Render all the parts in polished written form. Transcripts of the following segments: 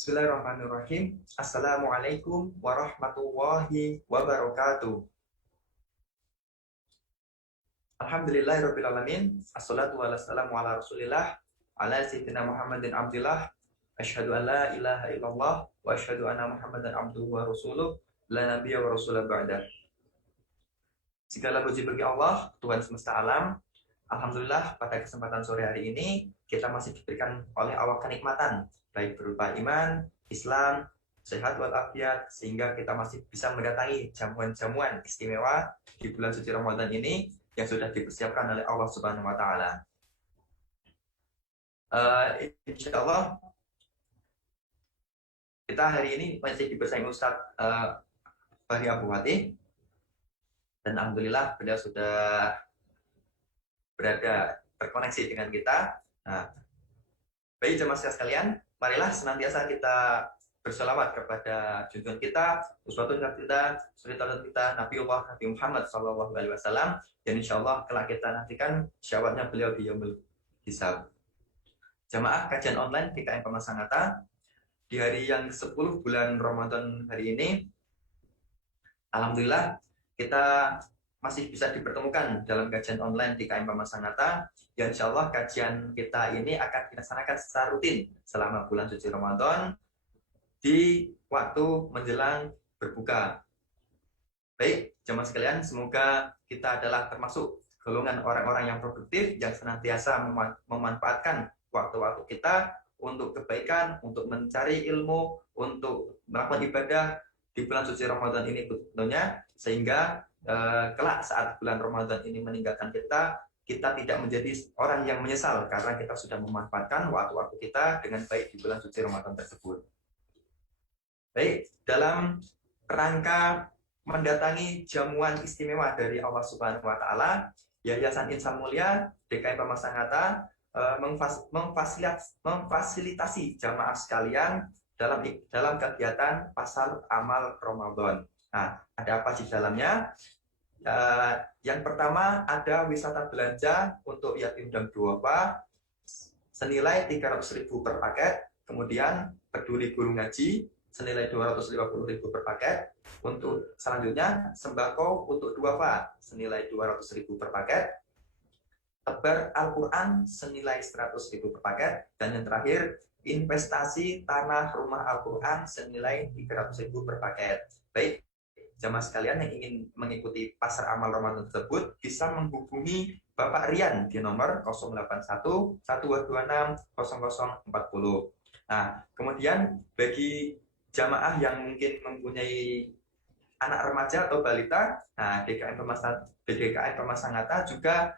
Bismillahirrahmanirrahim. Assalamualaikum warahmatullahi wabarakatuh. Alhamdulillahirrabbilalamin. Assalatu wassalamu ala rasulillah ala sayyidina Muhammadin abdillah. Asyhadu an la ilaha illallah wa asyhadu anna Muhammadan abduhu wa rasuluh. La nabiyya wa rasulah ba'da. Segala puji bagi Allah, Tuhan semesta alam. Alhamdulillah pada kesempatan sore hari ini kita masih diberikan oleh Allah kenikmatan baik berupa iman, Islam, sehat walafiat, sehingga kita masih bisa mendatangi jamuan-jamuan istimewa di bulan suci Ramadan ini yang sudah dipersiapkan oleh Allah Subhanahu wa taala. Insya Allah kita hari ini masih dibersamai Ustadz Fahri Abu Hatih, dan alhamdulillah beliau sudah berada terkoneksi dengan kita. Nah, baik jemaah sekalian, marilah senantiasa kita berselawat kepada junjungan kita, uswatun kita, suri teladan kita, Nabiullah Nabi Muhammad SAW, dan insya Allah kelak kita nantikan syafatnya beliau di yaumul hisab. Jamaah kajian online PKM Pemasanggata di hari yang ke-10 bulan Ramadan hari ini, alhamdulillah kita masih bisa dipertemukan dalam kajian online di KM Pemasanggata. Ya insya Allah kajian kita ini akan dilaksanakan secara rutin selama bulan suci Ramadan di waktu menjelang berbuka. Baik, jemaah sekalian, semoga kita adalah termasuk golongan orang-orang yang produktif yang senantiasa memanfaatkan waktu-waktu kita untuk kebaikan, untuk mencari ilmu, untuk melakukan ibadah di bulan suci Ramadan ini tentunya, sehingga kelak saat bulan Ramadan ini meninggalkan kita tidak menjadi orang yang menyesal karena kita sudah memanfaatkan waktu-waktu kita dengan baik di bulan suci Ramadan tersebut. Baik, dalam rangka mendatangi jamuan istimewa dari Allah Subhanahu wa taala, Yayasan Insan Mulia DKM Pemasanggata memfasilitasi jamaah sekalian dalam kegiatan pasar amal Ramadan. Nah, ada apa di dalamnya? Yang pertama ada wisata belanja untuk yatim dan duafa senilai 300.000 per paket, kemudian peduli guru ngaji senilai 250.000 per paket. Untuk selanjutnya sembako untuk duafa senilai 200.000 per paket, tebar Al-Quran senilai 100.000 per paket, dan yang terakhir investasi tanah rumah Al-Quran senilai 300.000 per paket. Baik, jamaah sekalian yang ingin mengikuti pasar amal Ramadan tersebut bisa menghubungi Bapak Rian di nomor 081 1226 0040. Nah, kemudian bagi jamaah yang mungkin mempunyai anak remaja atau balita, nah DKM Pemasanggata juga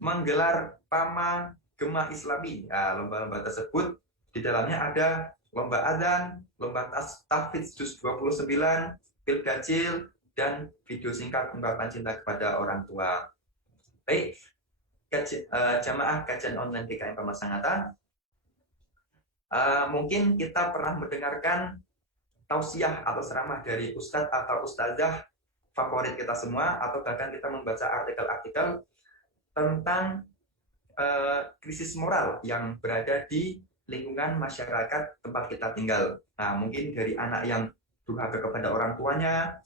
menggelar Pama Gema Islami. Nah, lomba-lomba tersebut di dalamnya ada lomba adzan, lomba tahfidz juz 29, pil kecil, dan video singkat ungkapan cinta kepada orang tua. Baik, jamaah kajian online DKM Pemasanggata, mungkin kita pernah mendengarkan tausiah atau ceramah dari ustadz atau ustazah favorit kita semua, atau bahkan kita membaca artikel-artikel tentang krisis moral yang berada di lingkungan masyarakat tempat kita tinggal. Nah, mungkin dari anak yang durhaka kepada orang tuanya,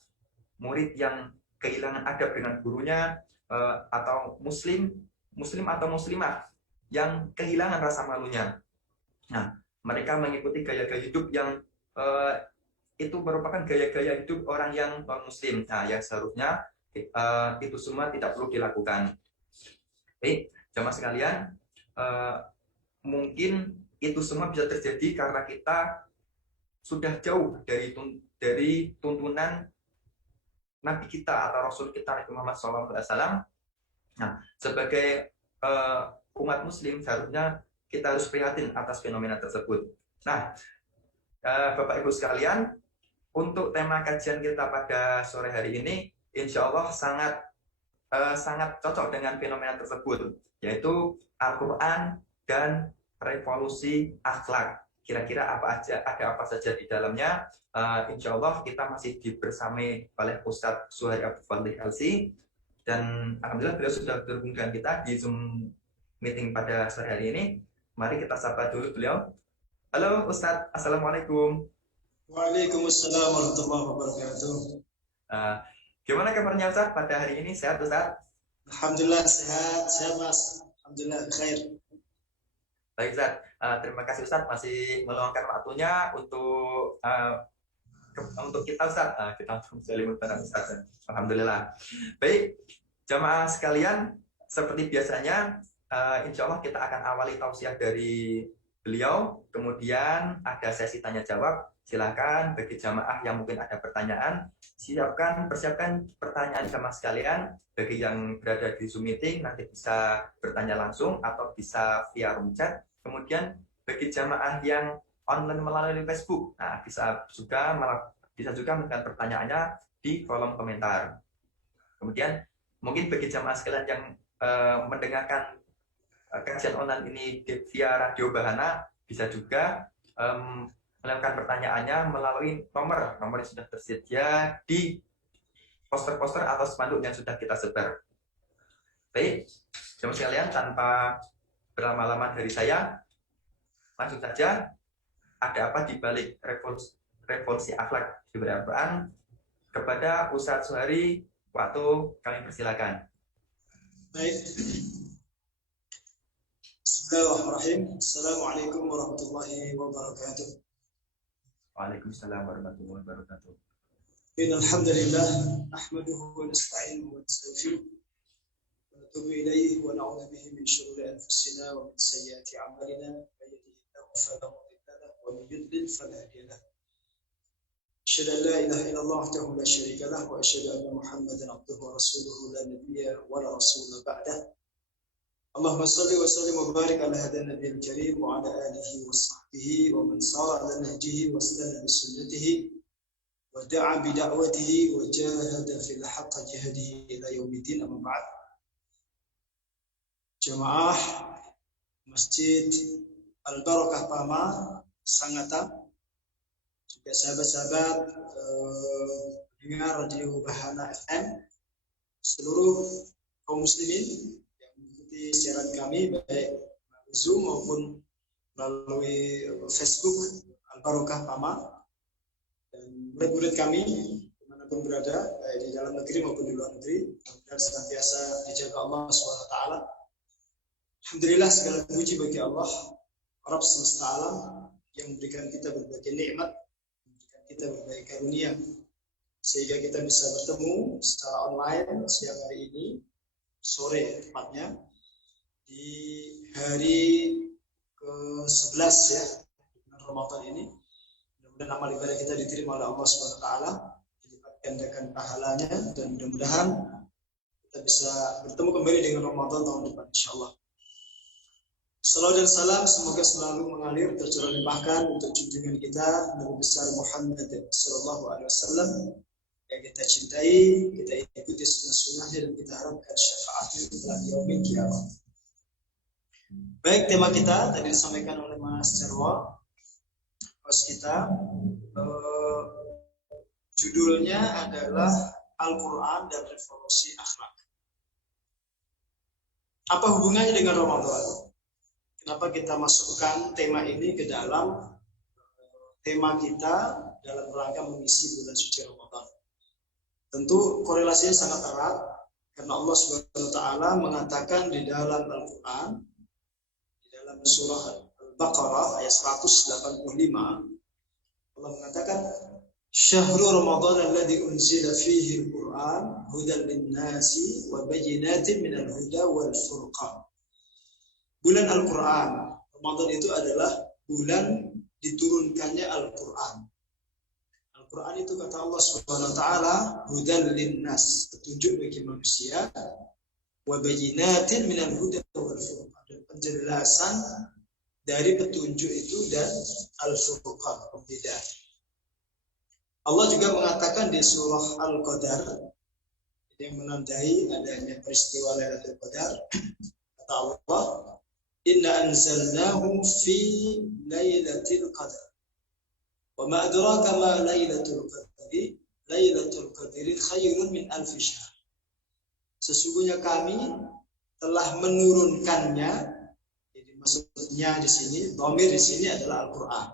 murid yang kehilangan adab dengan gurunya, atau muslim atau muslimah yang kehilangan rasa malunya. Nah, mereka mengikuti gaya-gaya hidup yang itu merupakan gaya-gaya hidup orang yang non-muslim. Nah, yang seharusnya itu semua tidak perlu dilakukan. Baik, jamaah sekalian, mungkin itu semua bisa terjadi karena kita sudah jauh dari tuntunan Nabi kita atau Rasul kita Nabi Muhammad SAW. Nah, sebagai umat Muslim seharusnya kita harus prihatin atas fenomena tersebut. Nah, Bapak Ibu sekalian, untuk tema kajian kita pada sore hari ini, insya Allah sangat cocok dengan fenomena tersebut, yaitu Al-Quran dan revolusi akhlak. Kira-kira ada apa saja di dalamnya? Insya Allah kita masih dibersamai oleh Ustadz Zuhairi Abdul Fadli LC, dan alhamdulillah beliau sudah bergabung dengan kita di Zoom meeting pada sore hari ini. Mari kita sapa dulu beliau. Halo Ustadz, Assalamualaikum. Waalaikumsalam warahmatullahi wabarakatuh. Gimana kabarnya Ustadz pada hari ini? Sehat Ustadz? Alhamdulillah sehat Mas. Alhamdulillah khair. Baik Ustadz, terima kasih Ustadz masih meluangkan waktunya untuk kita Ustadz. Kita saling Ustadz. Alhamdulillah. Baik, jamaah sekalian, seperti biasanya, insya Allah kita akan awali tausiah dari beliau, kemudian ada sesi tanya jawab. Silakan bagi jamaah yang mungkin ada pertanyaan, persiapkan pertanyaan jamaah sekalian. Bagi yang berada di Zoom meeting nanti bisa bertanya langsung atau bisa via room chat. Kemudian bagi jamaah yang online melalui Facebook, nah bisa juga memberikan pertanyaannya di kolom komentar. Kemudian mungkin bagi jamaah sekalian yang mendengarkan kajian online ini via Radio Bahana, bisa juga melakukan pertanyaannya melalui nomor yang sudah tersedia di poster-poster atau spanduk yang sudah kita sebar. Baik, jemaah sekalian, tanpa berlama-lama dari saya, langsung saja, ada apa di balik revolusi akhlak di Al-Quran? Kepada Ustadz Zuhairi, waktu kami persilakan. Baik. Bismillahirrahmanirrahim. Assalamualaikum warahmatullahi wabarakatuh. Waalaikumsalam warahmatullahi wabarakatuh. Innal hamdalillah nahmaduhu wa nasta'inuhu wa nastaghfiruh wa natubu ilayhi wa na'udzu bihi min shururi anfusina wa min sayyiati a'malina may yahdihillahu fala mudilla lahu wa may yudlil fala hadiya lahu. Asyhadu an la ilaha illallah wahdahu la syarika lahu wa asyhadu anna Muhammadan abduhu wa rasuluhu la nabiyya wa la rasula ba'dahu. Allahumma salli wa sallim wa barik ala hadha nabiyil karim wa ala alihi wa sahbihi wa man sara ala nahjihi wa istana bi sunnatihi ودعا بدعوته وجاهد في الحق جهاده إلى يوم الدين. أما بعد, jemaah Masjid Al-Barakah Pama Sangata, juga sahabat-sahabat pendengar Radio Bahana FM, seluruh kaum muslimin yang mengikuti siaran kami baik melalui Zoom maupun melalui Facebook Al-Barakah Pama, murid-murid kami dimanapun berada, baik di dalam negeri maupun di luar negeri, dan senantiasa dijaga Allah SWT. Alhamdulillah, segala puji bagi Allah, Rabb semesta alam, yang memberikan kita berbagai nikmat, memberikan kita berbagai karunia, sehingga kita bisa bertemu secara online siang hari ini, sore tepatnya, di hari ke-11 ya, bulan Ramadan ini. Dan amal ibadah kita diterima oleh Allah SWT, dilipat gandakan pahalanya, dan mudah-mudahan kita bisa bertemu kembali dengan Ramadan tahun depan insyaallah. Salawat dan salam semoga selalu mengalir tercurah limpahkan untuk junjungan kita Nabi besar Muhammad SAW yang kita cintai, kita ikuti sunnah-sunnahnya, dan kita harapkan syafaatnya dalam yaumil qiyamah. Baik, tema kita tadi disampaikan oleh Mas Jarwo, host kita, judulnya adalah Al-Quran dan Revolusi Akhlak. Apa hubungannya dengan Ramadan? Kenapa kita masukkan tema ini ke dalam tema kita dalam rangka mengisi bulan suci Ramadan? Tentu korelasinya sangat erat, karena Allah Subhanahu wa Ta'ala mengatakan di dalam Al-Quran, di dalam surah Al-Baqarah ayat 185, Allah mengatakan, Syahrul Ramadan alladzi unzila fihi al-Qur'an hudan lin-nasi wa bayyinatin minal huda wal furqan. Bulan Al-Quran, Ramadan itu adalah bulan diturunkannya Al-Quran. Al-Quran itu kata Allah Subhanahu wa taala, hudal linnas, petunjuk bagi manusia, wa bayyinatin minal huda wal furqan, penjelasan dari petunjuk itu dan al-furqan, pembeda. Allah juga mengatakan di surah Al-Qadar yang menandai adanya peristiwa Lailatul Qadar, kata Allah, inna anzalnahu fi lailatul qadar. Wa ma adraka ma lailatul qadri? Lailatul qadri khairun min alfi syahr. Sesungguhnya kami telah menurunkannya. Jadi maksudnya di sini, dhamir di sini adalah Al-Qur'an.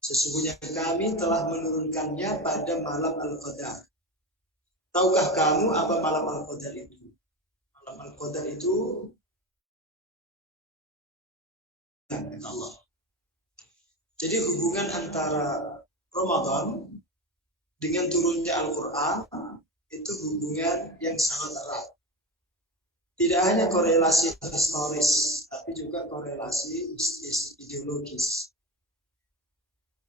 Sesungguhnya kami telah menurunkannya pada malam Al-Qadar. Tahukah kamu apa malam Al-Qadar itu? Malam Al-Qadar itu kata Allah. Jadi hubungan antara Ramadan dengan turunnya Al-Quran itu hubungan yang sangat erat. Tidak hanya korelasi historis, tapi juga korelasi mistis, ideologis.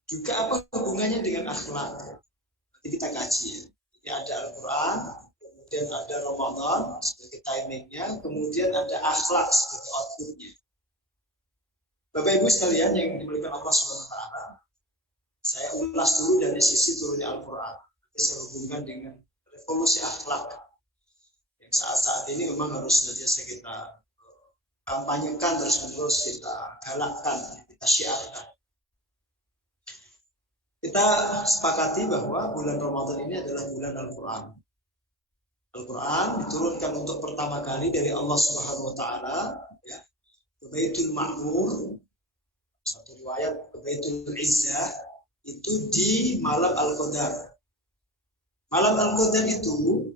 Juga apa hubungannya dengan akhlak? Nanti kita kaji ya. Jadi ada Al-Quran, kemudian ada Ramadan sebagai timingnya, kemudian ada akhlak sebagai outputnya. Bapak Ibu sekalian yang dimuliakan Allah Subhanahu wa taala, saya ulas dulu dari sisi turunnya Al-Quran. Nanti saya hubungkan dengan revolusi akhlak yang saat-saat ini memang harus senantiasa kita kampanyekan, terus-menerus kita galakkan, kita syiarkan. Kita sepakati bahwa bulan Ramadan ini adalah bulan Al-Quran. Al-Quran diturunkan untuk pertama kali dari Allah Subhanahu wa taala ya, ke Baitul Ma'mur. Satu riwayat ke Baitul Izzah itu di malam Al-Qadar. Malam Al-Qadar itu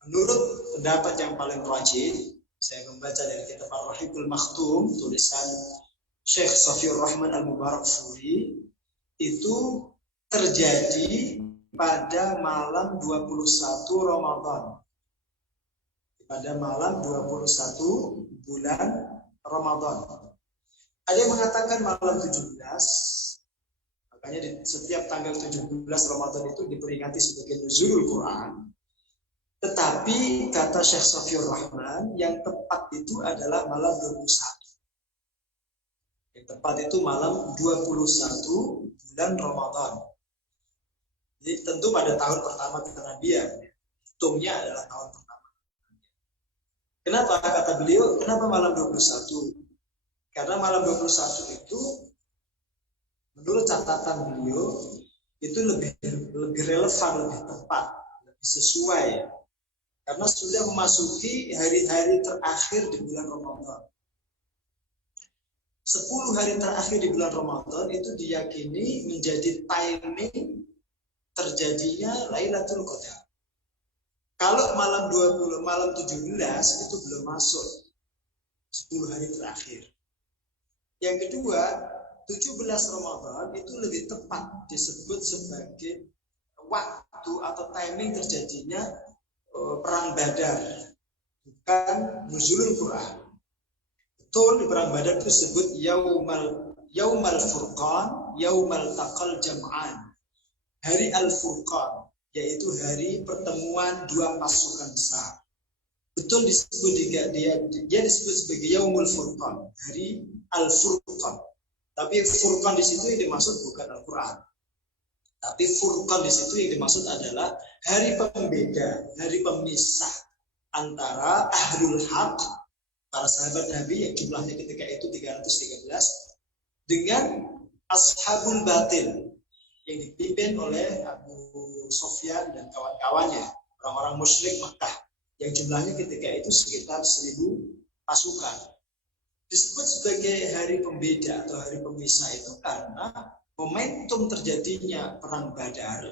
menurut pendapat yang paling rajih, saya membaca dari kitab Ar-Rahiqul Makhtum tulisan Syekh Safiur Rahman Al-Mubarakfuri, itu terjadi pada malam 21 Ramadan. Pada malam 21 bulan Ramadan. Ada yang mengatakan malam 17, makanya di setiap tanggal 17 Ramadan itu diperingati sebagai nuzulul Quran. Tetapi kata Syekh Safiur Rahman, yang tepat itu adalah malam 21. Yang tepat itu malam 21 bulan Ramadan. Jadi tentu pada tahun pertama kenabian, hitungnya adalah tahun pertama. Kenapa kata beliau, kenapa malam 21? Karena malam 21 itu menurut catatan beliau itu lebih relevan, lebih tepat, lebih sesuai. Karena sudah memasuki hari-hari terakhir di bulan Ramadan. 10 hari terakhir di bulan Ramadan itu diyakini menjadi timing terjadinya Lailatul Qadar. Kalau malam 20, malam 17 itu belum masuk 10 hari terakhir. Yang kedua, 17 Ramadan itu lebih tepat disebut sebagai waktu atau timing terjadinya perang Badar, bukan nuzulul Quran. Betul, di perang Badar itu disebut Yaumal Furqan, Yaumal Taqal Jam'an. Hari Al-Furqan, yaitu hari pertemuan dua pasukan besar. Betul disebut dia disebut sebagai Yaumul Furqan, hari Al-Furqan. Tapi Furqan di situ yang dimaksud bukan Al-Quran. Tapi Furqan di situ yang dimaksud adalah hari pembeda, hari pemisah antara Ahlul Haq, para sahabat Nabi yang jumlahnya ketika itu 313, dengan Ashabul Batil yang dipimpin oleh Abu Sufyan dan kawan-kawannya, orang-orang musyrik Makkah, yang jumlahnya ketika itu sekitar 1000 pasukan. Disebut sebagai hari pembeda atau hari pemisah itu karena momentum terjadinya perang Badar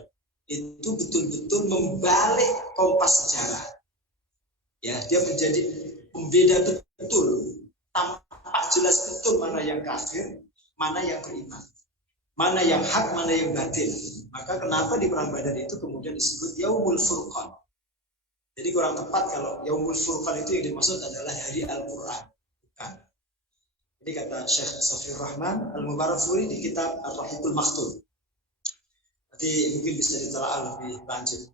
itu betul-betul membalik kompas sejarah. Ya, dia menjadi pembeda betul, tampak jelas betul mana yang kafir, mana yang beriman, mana yang hak, mana yang batil. Maka kenapa di perang Badar itu kemudian disebut Yaumul Furqan. Jadi kurang tepat kalau Yaumul Furqan itu yang dimaksud adalah hari Al-Quran. Bukan. Jadi kata Syekh Safiur Rahman Al-Mubarakfuri di kitab Ar-Rahiqul Makhtum. Nanti mungkin bisa ditelaah lebih lanjut.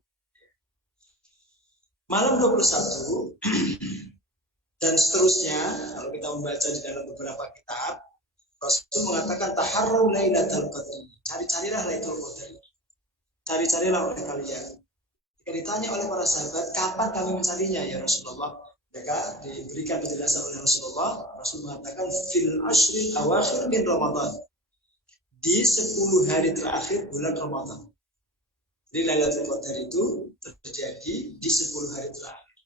Malam 21 dan seterusnya, kalau kita membaca di dalam beberapa kitab, Rasul mengatakan taharru lailatul qadri. Cari-carilah Lailatul Qadar. Cari-carilah oleh kalian. Jika ditanya oleh para sahabat, kapan kami mencarinya ya Rasulullah? Maka diberikan penjelasan oleh Rasulullah. Rasul mengatakan fil ashril awakhir min Ramadan. Di 10 hari terakhir bulan Ramadan. Jadi Lailatul Qadar itu terjadi di 10 hari terakhir.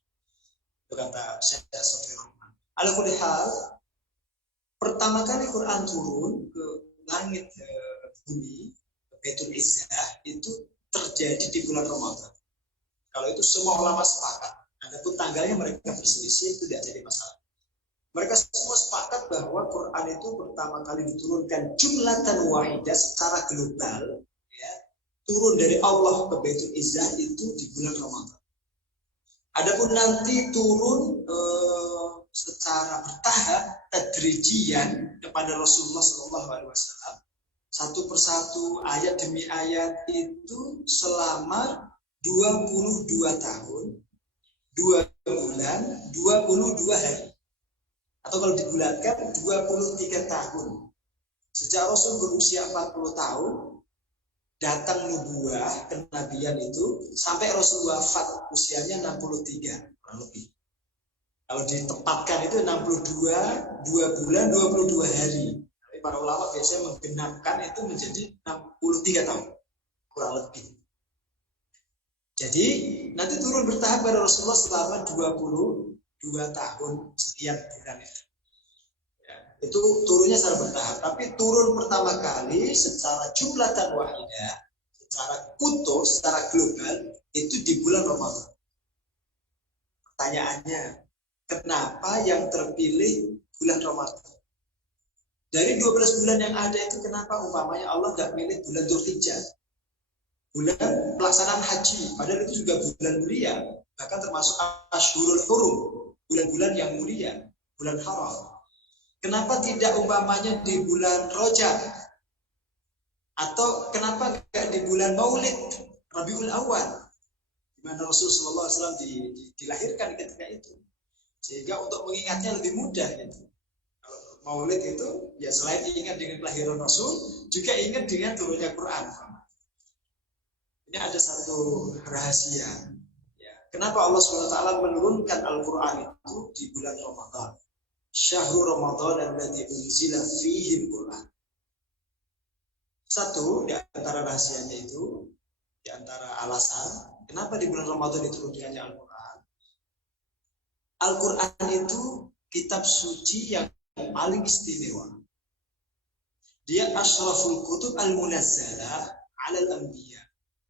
Itu kata Syekh Syafi'i Rahman. Ala-kulli hal, pertama kali Quran turun ke langit bumi, ke Baitul Izzah, itu terjadi di bulan Ramadan. Kalau itu semua ulama sepakat. Adapun tanggalnya mereka berselisih, itu tidak jadi masalah. Mereka semua sepakat bahwa Quran itu pertama kali diturunkan jumlatan wahidah secara global, ya, turun dari Allah ke Baitul Izzah itu di bulan Ramadan. Adapun nanti turun secara bertahap tadrijian kepada Rasulullah SAW, satu persatu ayat demi ayat itu selama 22 tahun, 2 bulan, 22 hari. Atau kalau dibulatkan 23 tahun. Sejak Rasul berusia 40 tahun, datang nubuah, kenabian itu, sampai Rasul wafat usianya 63, kurang lebih. Kalau ditempatkan itu 62, 2 bulan, 22 hari. Tapi para ulama biasanya menggenapkan itu menjadi 63 tahun, kurang lebih. Jadi nanti turun bertahap pada Rasulullah selama 22 tahun sekian bulan itu. Ya, itu turunnya secara bertahap. Tapi turun pertama kali secara jumlatan wahidah, secara utuh, secara global itu di bulan Ramadan. Pertanyaannya, kenapa yang terpilih bulan Ramadan? Dari 12 bulan yang ada itu kenapa umpamanya Allah nggak milih bulan Dzulhijjah? Bulan pelaksanaan haji, padahal itu juga bulan mulia, bahkan termasuk Ashhurul Hurum, bulan-bulan yang mulia, bulan haram. Kenapa tidak umpamanya di bulan Rajab? Atau kenapa tidak di bulan Maulid, Rabiul Awal, di mana Rasulullah SAW dilahirkan ketika itu, sehingga untuk mengingatnya lebih mudah. Gitu. Kalau Maulid itu, ya selain ingat dengan kelahiran Rasul, juga ingat dengan turunnya Quran. Ini ada satu rahasia. Ya. Kenapa Allah SWT menurunkan Al-Quran itu di bulan Ramadan? Syahrul Ramadan alladzi unzila fihi Al-Quran. Satu, di antara rahasianya itu, di antara alasan, kenapa di bulan Ramadan diturunkannya Al-Quran? Al-Quran itu kitab suci yang paling istimewa. Dia asyraful kutub al-munazzalah alal anbiya.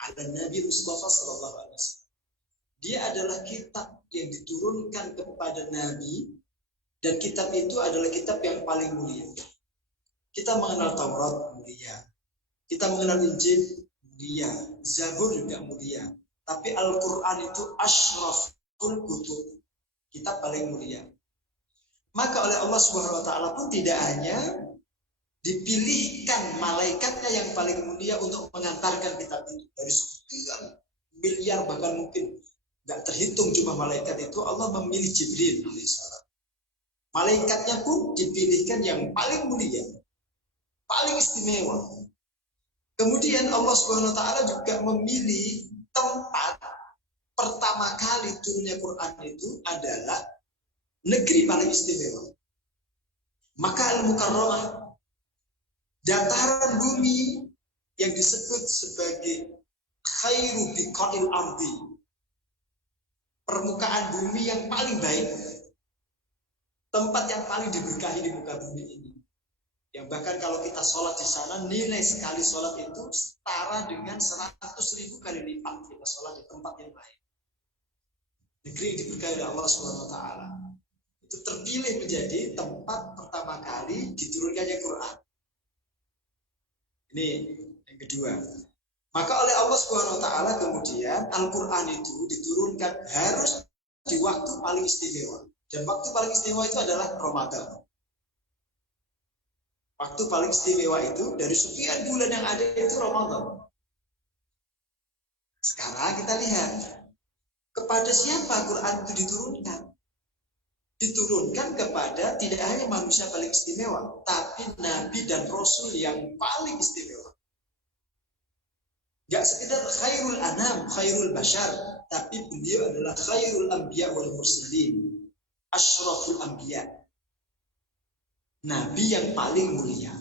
Ada Nabi Mustafa SAW. Dia adalah kitab yang diturunkan kepada Nabi, dan kitab itu adalah kitab yang paling mulia. Kita mengenal Taurat mulia, kita mengenal Injil mulia, Zabur juga mulia. Tapi Al-Quran itu asyraful kutub, kitab paling mulia. Maka oleh Allah Subhanahu Wa Taala pun tidak hanya dipilihkan malaikatnya yang paling mulia untuk mengantarkan kitab itu. Dari sekian miliar, bahkan mungkin nggak terhitung jumlah malaikat itu, Allah memilih Jibril alaihissalam. Malaikatnya pun dipilihkan yang paling mulia, paling istimewa. Kemudian Allah Subhanahu Wa Taala juga memilih tempat pertama kali turunnya Quran itu adalah negeri paling istimewa, Makkah Al-Mukarramah. Dataran bumi yang disebut sebagai khairu biqa'il ardi, permukaan bumi yang paling baik, tempat yang paling diberkahi di muka bumi ini, yang bahkan kalau kita sholat di sana, nilai sekali sholat itu setara dengan 100.000 kali lipat kita sholat di tempat yang lain. Negeri yang diberkahi oleh Allah SWT itu terpilih menjadi tempat pertama kali diturunkannya Quran. Ini yang kedua. Maka oleh Allah Subhanahu Wa Taala kemudian Al-Quran itu diturunkan harus di waktu paling istimewa. Dan waktu paling istimewa itu adalah Ramadan. Waktu paling istimewa itu dari sekian bulan yang ada itu Ramadan. Sekarang kita lihat kepada siapa Quran itu diturunkan. Diturunkan kepada tidak hanya manusia paling istimewa, tapi nabi dan rasul yang paling istimewa. Gak sekedar khairul anam, khairul bashar, tapi beliau adalah khairul anbiya wal mursalin, asyraful anbiya, nabi yang paling mulia.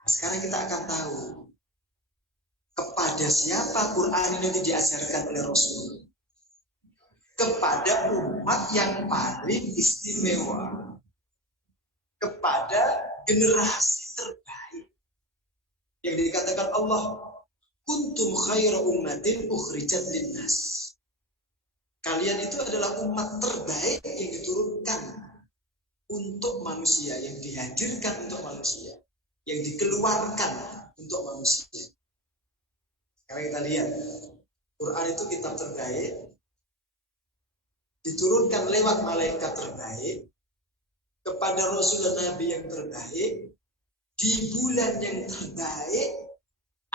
Nah, sekarang kita akan tahu kepada siapa Quran ini diajarkan oleh Rasul. Kepada umat yang paling istimewa, kepada generasi terbaik yang dikatakan Allah, kuntum khaira ummatin ukhrijat linnas. Kalian itu adalah umat terbaik yang diturunkan untuk manusia, yang dihadirkan untuk manusia, yang dikeluarkan untuk manusia. Sekarang kita lihat, Quran itu kitab terbaik, diturunkan lewat malaikat terbaik kepada Rasul dan Nabi yang terbaik di bulan yang terbaik,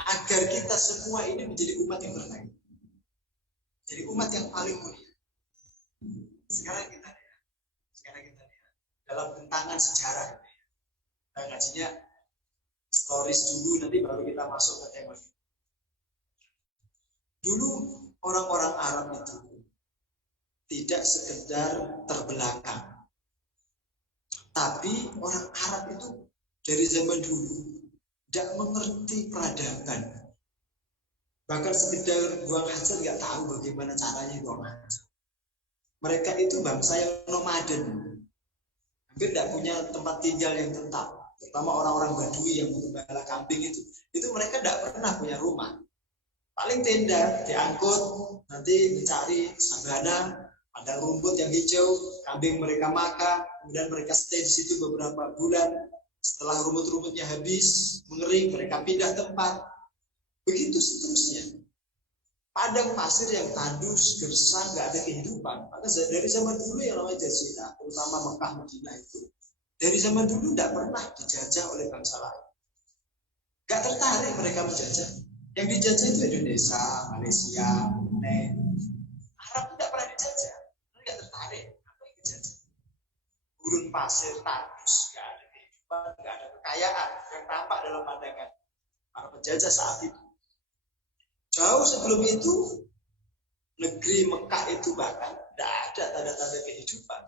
agar kita semua ini menjadi umat yang terbaik, jadi umat yang paling mulia. Sekarang kita lihat dalam bentangan sejarah. Kita ngajinya historis dulu, nanti baru kita masuk ke tema. Dulu orang-orang Arab itu tidak sekedar terbelakang, tapi orang Arab itu dari zaman dulu tidak mengerti peradaban. Bahkan sekedar buang hajat nggak tahu bagaimana caranya buang hajat. Mereka itu bangsa yang nomaden, hampir tidak punya tempat tinggal yang tetap. Terutama orang-orang Badui yang menggembala kambing itu mereka tidak pernah punya rumah. Paling tenda diangkut, nanti mencari sabana, ada rumput yang hijau, kambing mereka makan, kemudian mereka stay di situ beberapa bulan. Setelah rumput-rumputnya habis, mengering, mereka pindah tempat. Begitu seterusnya. Padang pasir yang tandus, gersang, nggak ada kehidupan. Maka dari zaman dulu yang namanya Jazirah, terutama Mekah, Madinah itu, dari zaman dulu tidak pernah dijajah oleh bangsa lain. Nggak tertarik mereka menjajah. Yang dijajah itu Indonesia, Malaysia, Arab tidak pernah dijajah. Nggak tertarik. Apa yang dijajah? Gurun pasir, tandus, nggak ada kehidupan, nggak ada kekayaan yang tampak dalam pandangan para penjajah saat itu. Jauh sebelum itu, negeri Mekah itu bahkan tidak ada tanda-tanda kehidupan.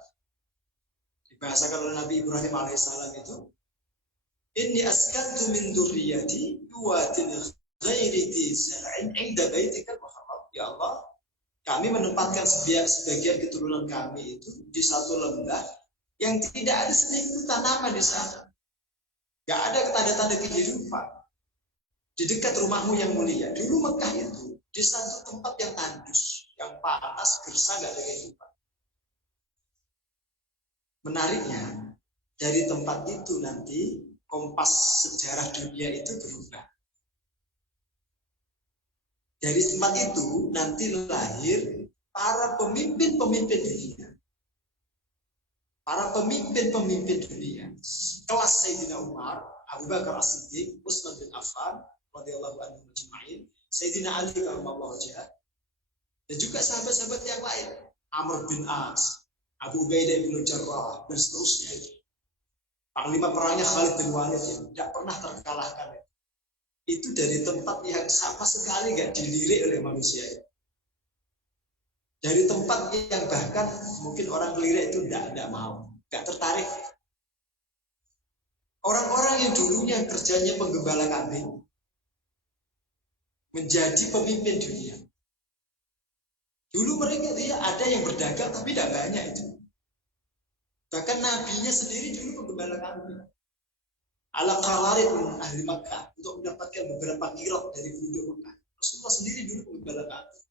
Dibahasakan oleh Nabi Ibrahim alaihissalam itu, inni askantu min dzurriyyati biwadin ghairi dzi zar'in 'inda baitikal muharram. Ya Allah, kami menempatkan sebagian keturunan kami itu di satu lembah yang tidak ada sedikit tanaman di sana. Gak ada tanda-tanda kehidupan. Di dekat rumahmu yang mulia. Dulu Mekah itu di satu tempat yang tandus, yang panas, gersang, gak ada kehidupan. Menariknya, dari tempat itu nanti kompas sejarah dunia itu berubah. Dari tempat itu nanti lahir para pemimpin-pemimpin dunia. Para pemimpin-pemimpin dunia. Kelas Sayyidina Umar, Abu Bakar As-Siddiq, Utsman bin Affan, radhiyallahu anhu ajma'in, Sayyidina Ali karramallahu wajhah, dan juga sahabat-sahabat yang lain, Amr bin As, Abu Ubaidah bin Jarrah, dan seterusnya. Panglima perangnya Khalid bin Walid yang tidak pernah terkalahkan. Itu dari tempat yang sama sekali nggak dilirik oleh manusia. Dari tempat yang bahkan mungkin orang kelirik itu tidak mau, nggak tertarik. Orang-orang yang dulunya kerjanya penggembala kambing menjadi pemimpin dunia. Dulu mereka ada yang berdagang tapi tidak banyak itu. Bahkan nabinya sendiri dulu penggembala kambing. Ala qararid ahli Makkah untuk mendapatkan beberapa kirot dari penduduk Makkah. Rasulullah sendiri dulu penggembala kambing.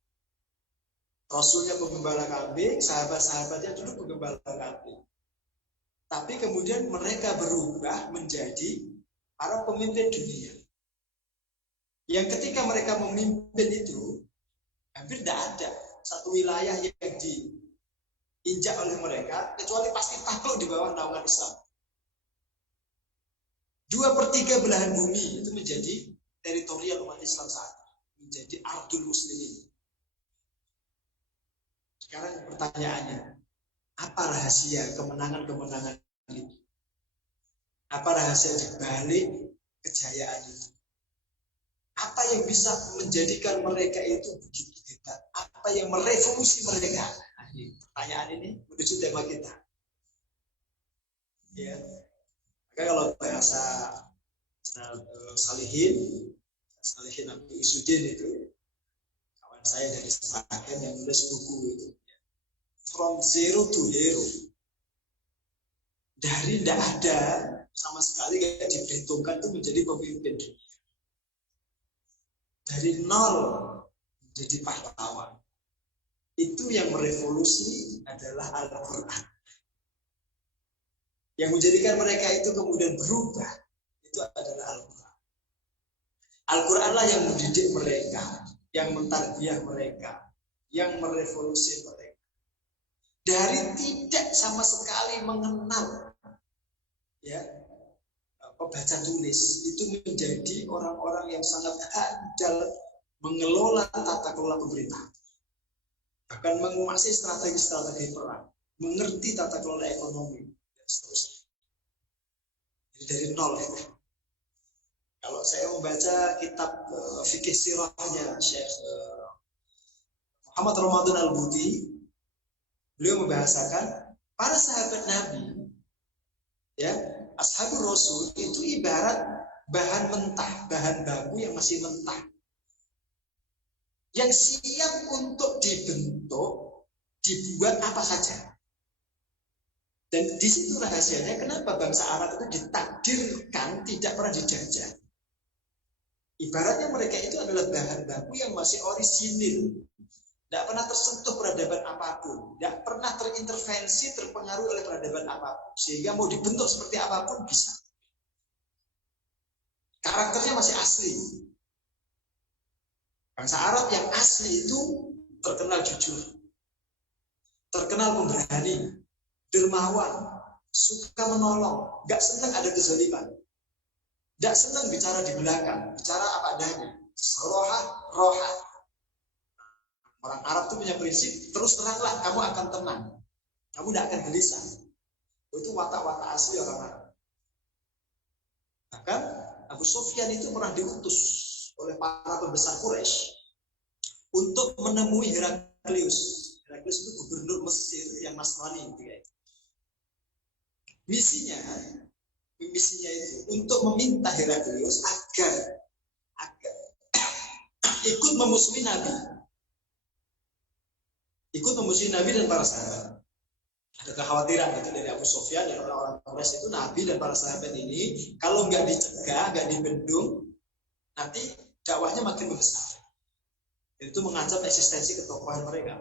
Rasulnya penggembala kambing, sahabat-sahabatnya dulu penggembala kambing. Tapi kemudian mereka berubah menjadi para pemimpin dunia. Yang ketika mereka memimpin itu, hampir tidak ada satu wilayah yang diinjak oleh mereka, kecuali pasti takluk di bawah naungan Islam. 2/3 belahan bumi itu menjadi teritorial umat Islam saat itu. menjadi ardul muslimin. Sekarang pertanyaannya, apa rahasia kemenangan-kemenangan itu? Apa rahasia dibalik kejayaan itu? Apa yang bisa menjadikan mereka itu begitu hebat? Apa yang merevolusi mereka? Nah, pertanyaan ini menuju tema kita. Ya, maka kalau bahasa Salihin Abu Isudin itu kawan saya dari Seragen yang nulis buku itu, From Zero to Hero. Dari tidak ada sama sekali gak diperhitungkan itu menjadi pemimpin dunia. Dari nol menjadi pahlawan. Itu yang merevolusi adalah Al-Quran. Yang menjadikan mereka itu kemudian berubah, itu adalah Al-Quran. Al-Quranlah yang mendidik mereka, yang mentarbiyah mereka, yang merevolusi mereka. Dari tidak sama sekali mengenal ya baca tulis, itu menjadi orang-orang yang sangat handal mengelola tata kelola pemerintah, bahkan menguasai strategi-strategi perang, mengerti tata kelola ekonomi dan seterusnya. Jadi dari nol itu. Kalau saya membaca kitab fikih sirahnya Syekh Muhammad Ramadan Al-Buti, beliau membahasakan para sahabat Nabi, ya, Ashabul Rasul itu ibarat bahan mentah, bahan baku yang masih mentah, yang siap untuk dibentuk, dibuat apa saja. Dan di situ rahasianya kenapa bangsa Arab itu ditakdirkan tidak pernah dijajah. Ibaratnya mereka itu adalah bahan baku yang masih orisinil, tidak pernah tersentuh peradaban apapun, tidak pernah terintervensi, terpengaruh oleh peradaban apapun, sehingga mau dibentuk seperti apapun bisa. Karakternya masih asli. Bangsa Arab yang asli itu terkenal jujur, terkenal pemberani, dermawan, suka menolong, gak senang ada kezaliman, gak senang bicara di belakang, bicara apa adanya, roha. Orang Arab itu punya prinsip, terus teranglah kamu akan tenang, kamu tidak akan gelisah. Itu watak-watak asli orang Arab. Bahkan Abu Sufyan itu pernah diutus oleh para pembesar Quraisy untuk menemui Heraklius. Heraklius itu gubernur Mesir yang Nasrani gitu ya. Misinya itu untuk meminta Heraklius agar ikut memusuhi Nabi. Ikut memusuhi Nabi dan para sahabat. Ada kekhawatiran itu dari Abu Sufyan dan orang-orang Quraisy itu, Nabi dan para sahabat ini kalau nggak dicegah, nggak dibendung, nanti dakwahnya makin membesar. Dan itu mengancam eksistensi ketokohan mereka.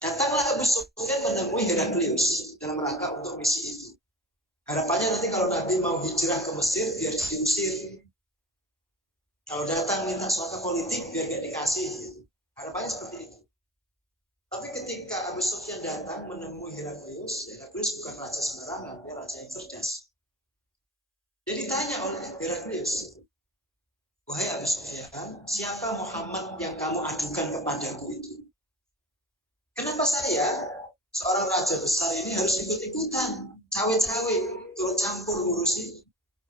Datanglah Abu Sufyan menemui Heraklius dalam rangka untuk misi itu. Harapannya nanti kalau Nabi mau hijrah ke Mesir biar diusir. Kalau datang minta suaka politik biar nggak dikasih. Harapannya seperti itu. Tapi ketika Abu Sufyan datang menemui Heraklius bukan raja sembarangan, dia raja yang cerdas. Jadi tanya oleh Heraklius, wahai Abu Sufyan, siapa Muhammad yang kamu adukan kepadaku itu? Kenapa saya, seorang raja besar ini harus ikut-ikutan, cawe-cawe, turut campur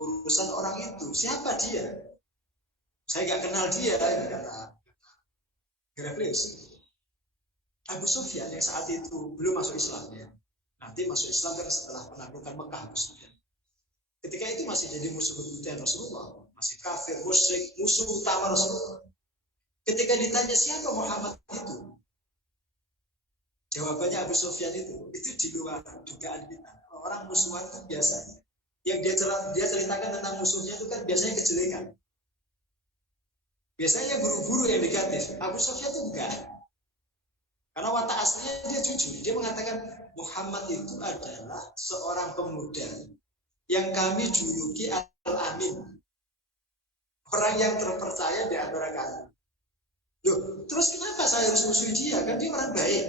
urusan orang itu? Siapa dia? Saya nggak kenal dia, kata Heraklius. Abu Sufyan yang saat itu belum masuk Islam ya. Nanti masuk Islam kan setelah penaklukan Mekah Abu Sufyan. Ketika itu masih jadi musuh bebuyutan Rasulullah, masih kafir, musyrik, musuh utama Rasulullah. Ketika ditanya siapa Muhammad itu, jawabannya Abu Sufyan itu di luar dugaan kita. Orang musuhan itu biasanya yang dia ceritakan tentang musuhnya itu kan biasanya kejelekan. Biasanya guru-guru yang negatif. Abu Sufyan itu enggak. Karena watak aslinya dia jujur. Dia mengatakan Muhammad itu adalah seorang pemuda yang kami juluki Al-Amin. Orang yang terpercaya di antara kami. Loh, terus kenapa saya harus musuhi dia? Kan dia orang baik.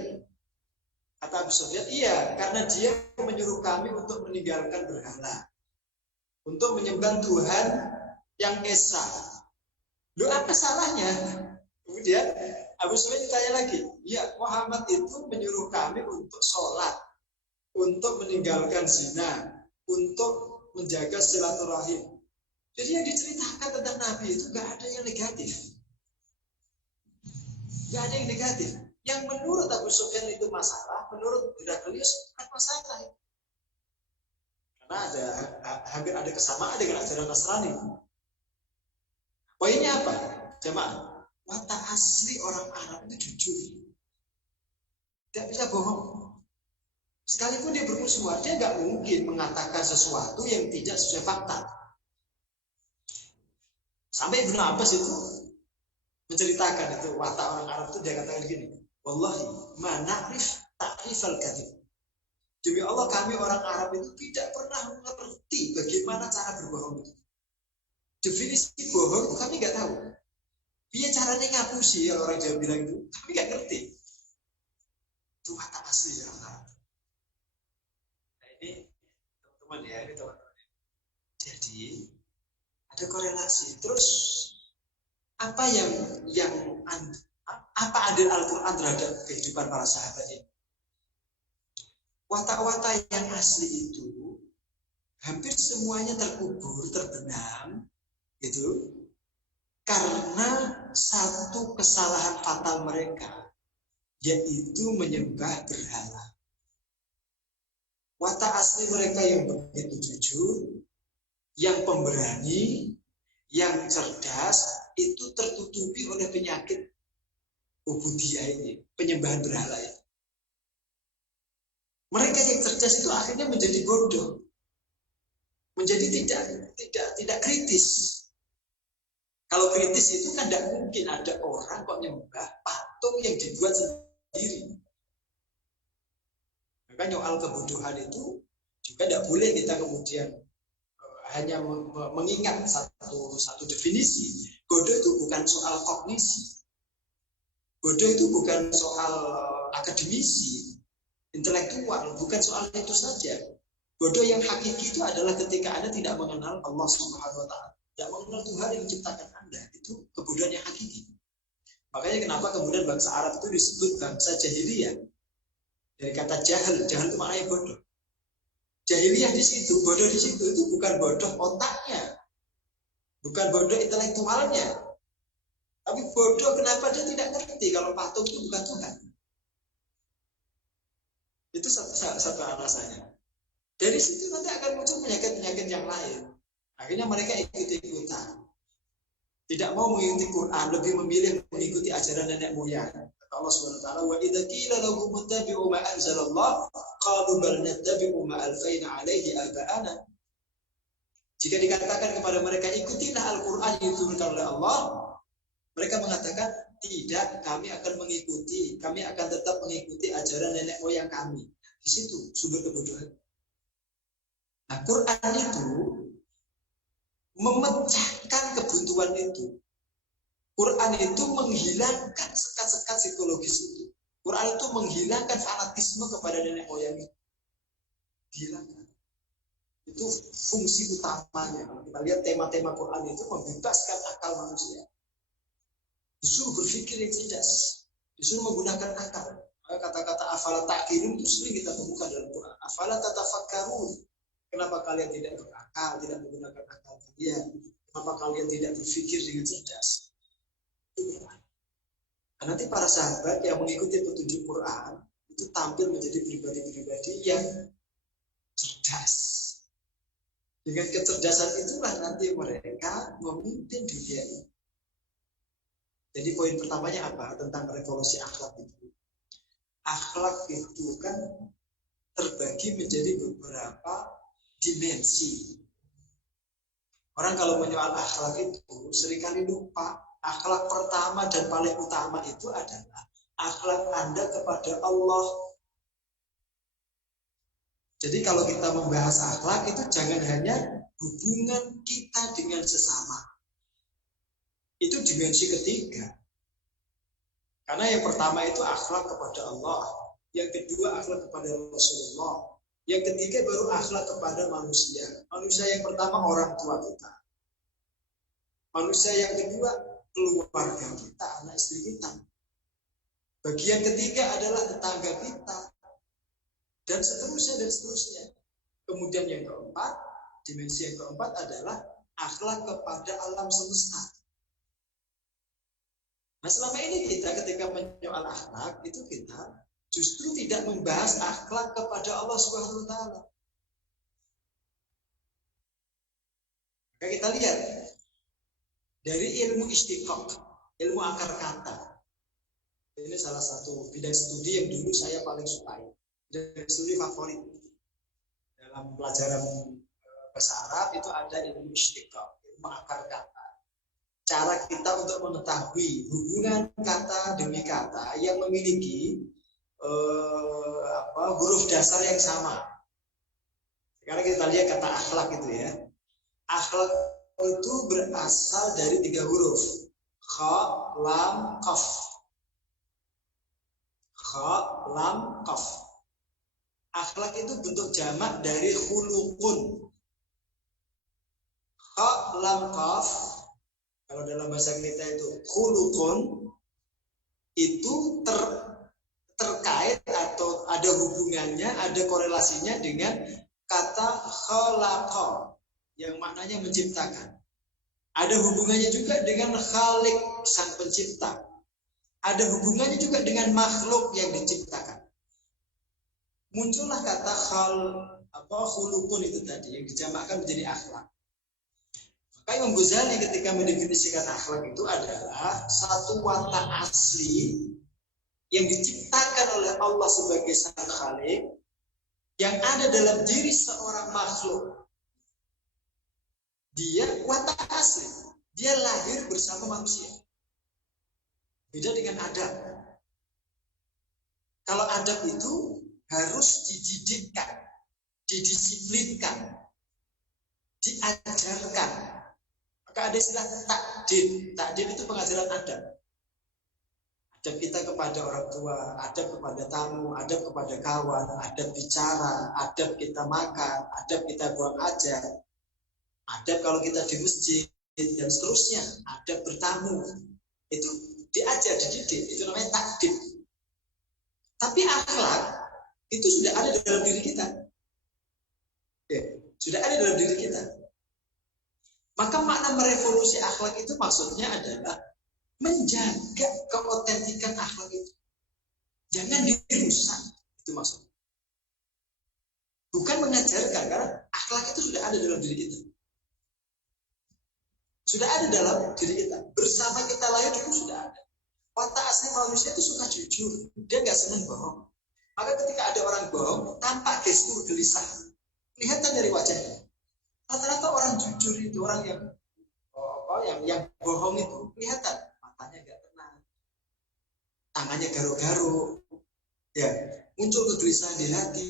Kata Abu Sufyan, iya, karena dia menyuruh kami untuk meninggalkan berhala. Untuk menyembah Tuhan yang Esa. Lu apa salahnya? Kemudian Abu Sufyan ditanya lagi, ya Muhammad itu menyuruh kami untuk sholat, untuk meninggalkan zina, untuk menjaga silaturahim. Jadi yang diceritakan tentang Nabi itu nggak ada yang negatif, nggak ada yang negatif. Yang menurut Abu Sufyan itu masalah, menurut Heraklius bukan masalah. Karena hampir ada kesamaan dengan ajaran Nasrani. Poinnya apa, jemaah? Watak asli orang Arab itu jujur, tidak bisa bohong. Sekalipun dia bermusuhan, dia nggak mungkin mengatakan sesuatu yang tidak sesuai fakta. Sampai Ibnu Abbas itu menceritakan itu watak orang Arab itu, dia katakan gini, wallahi ma na'rif ta'rifal kadhib. Demi Allah kami orang Arab itu tidak pernah mengerti bagaimana cara berbohong itu. Definisi bohong kami nggak tahu. Dia caranya ngapusi, orang Jawa bilang itu, kami nggak ngerti. Itu watak asli orang Arab. Nah ini teman-teman ya, ini teman-teman. Jadi ada korelasi. Terus apa apa adil Al-Quran terhadap kehidupan para sahabat ini? Watak-watak yang asli itu hampir semuanya terkubur, terbenam, gitu, karena satu kesalahan fatal mereka, yaitu menyembah berhala. Watak asli mereka yang begitu jujur, yang pemberani, yang cerdas, itu tertutupi oleh penyakit ubudiyah ini, penyembahan berhala ini. Mereka yang cerdas itu akhirnya menjadi bodoh, menjadi tidak kritis. Kalau kritis itu kan tidak mungkin ada orang kok nyembah patung yang dibuat sendiri. Maka nyoal kebodohan itu juga tidak boleh kita kemudian hanya mengingat satu definisi. Bodoh itu bukan soal kognisi. Bodoh itu bukan soal akademisi, intelektual, bukan soal itu saja. Bodoh yang hakiki itu adalah ketika Anda tidak mengenal Allah Subhanahu wa taala, tidak mengenal Tuhan yang menciptakan Anda. Itu kebodohan yang hakiki. Makanya kenapa kemudian bangsa Arab itu disebut bangsa jahiliyah. Dari kata jahil, jahil itu maknanya bodoh. Jahiliyah di situ, bodoh di situ itu bukan bodoh otaknya, bukan bodoh intelektualnya, tapi bodoh kenapa dia tidak ngerti kalau patung itu bukan Tuhan. Itu satu alasannya. Dari situ nanti akan muncul penyakit-penyakit yang lain. Akhirnya mereka ikut-ikutan, tidak mau mengikuti Quran, lebih memilih mengikuti ajaran nenek moyang. Allah Subhanahu wa taala, wa idza qila lahum ittabi'u ma anzalallah qalu bal nattabi'u ma alfaina 'alaihi aba'ana. Jika dikatakan kepada mereka ikutilah Al-Qur'an yang diturunkan oleh Allah, mereka mengatakan tidak, kami akan mengikuti, kami akan tetap mengikuti ajaran nenek moyang kami. Di situ sumber kebodohan. Nah, Quran itu memecahkan kebuntuan itu. Quran itu menghilangkan sekat-sekat psikologis itu. Quran itu menghilangkan fanatisme kepada nenek moyang itu. Dihilangkan. Itu fungsi utamanya. Kalau kita lihat tema-tema Quran itu membebaskan akal manusia. Disuruh berpikir yang cerdas. Disuruh menggunakan akal. Kata-kata afala ta'qilun itu sering kita temukan dalam Quran. Afala tatafakkarun. Kenapa kalian tidak berakal, tidak menggunakan akal kalian? Kenapa kalian tidak berpikir dengan cerdas? Nah, nanti para sahabat yang mengikuti petunjuk Quran itu tampil menjadi pribadi-pribadi yang cerdas. Dengan kecerdasan itulah nanti mereka memimpin dunia ini. Jadi poin pertamanya apa? Tentang revolusi akhlak itu. Akhlak itu kan terbagi menjadi beberapa dimensi. Orang kalau menyoal akhlak itu seringkali lupa. Akhlak pertama dan paling utama itu adalah akhlak Anda kepada Allah. Jadi kalau kita membahas akhlak itu jangan hanya hubungan kita dengan sesama. Itu dimensi ketiga. Karena yang pertama itu akhlak kepada Allah, yang kedua akhlak kepada Rasulullah, yang ketiga baru akhlak kepada manusia. Manusia yang pertama orang tua kita. Manusia yang kedua keluarga kita, anak istri kita. Bagian ketiga adalah tetangga kita. Dan seterusnya, dan seterusnya. Kemudian yang keempat, dimensi yang keempat adalah akhlak kepada alam semesta. Nah, selama ini kita ketika menyoal akhlak, itu kita justru tidak membahas akhlak kepada Allah Subhanahu wa taala. Maka kita lihat dari ilmu istiqaq, ilmu akar kata. Ini salah satu bidang studi yang dulu saya paling sukai. Dan studi favorit. Dalam pelajaran bahasa Arab itu ada ilmu istiqaq, ilmu akar kata. Cara kita untuk mengetahui hubungan kata demi kata yang memiliki huruf dasar yang sama. Sekarang kita lihat kata akhlak itu ya. Akhlak itu berasal dari 3 huruf. Kha, lam, qaf. Kha, lam, qaf. Akhlak itu bentuk jamak dari khuluqun. Kha, lam, qaf. Kalau dalam bahasa kita itu khuluqun, itu terkait atau ada hubungannya, ada korelasinya dengan kata khalaqa yang maknanya menciptakan. Ada hubungannya juga dengan khalik, sang pencipta. Ada hubungannya juga dengan makhluk yang diciptakan. Muncullah kata khuluqun itu tadi yang dijamakkan menjadi akhlak. Maka Imam Ghazali ketika mendefinisikan akhlak itu adalah satu watak asli yang diciptakan oleh Allah sebagai sang khalik yang ada dalam diri seorang makhluk. Dia watak asli, dia lahir bersama manusia. Beda dengan adab. Kalau adab itu harus dididikkan, didisiplinkan, diajarkan. Maka ada istilah takdib. Takdib itu pengajaran adab. Adab kita kepada orang tua, adab kepada tamu, adab kepada kawan, adab bicara, adab kita makan, adab kita buang ajar, adab kalau kita di masjid, dan seterusnya, adab bertamu. Itu diajar, dididik, itu namanya takdib. Tapi akhlak itu sudah ada dalam diri kita. Oke, sudah ada dalam diri kita. Maka makna merevolusi akhlak itu maksudnya adalah menjaga keotentikan akhlak itu. Jangan dirusak, itu maksudnya. Bukan mengajarkan, karena akhlak itu sudah ada dalam diri kita. Sudah ada dalam diri kita. Bersama kita lahir dulu sudah ada. Watak asli manusia itu suka jujur. Dia nggak senang bohong. Maka ketika ada orang bohong, tampak gestur gelisah. Kelihatan dari wajahnya. Rata-rata orang jujur itu, orang yang bohong itu kelihatan matanya nggak tenang, tangannya garuk-garuk, ya muncul kegelisahan di hati.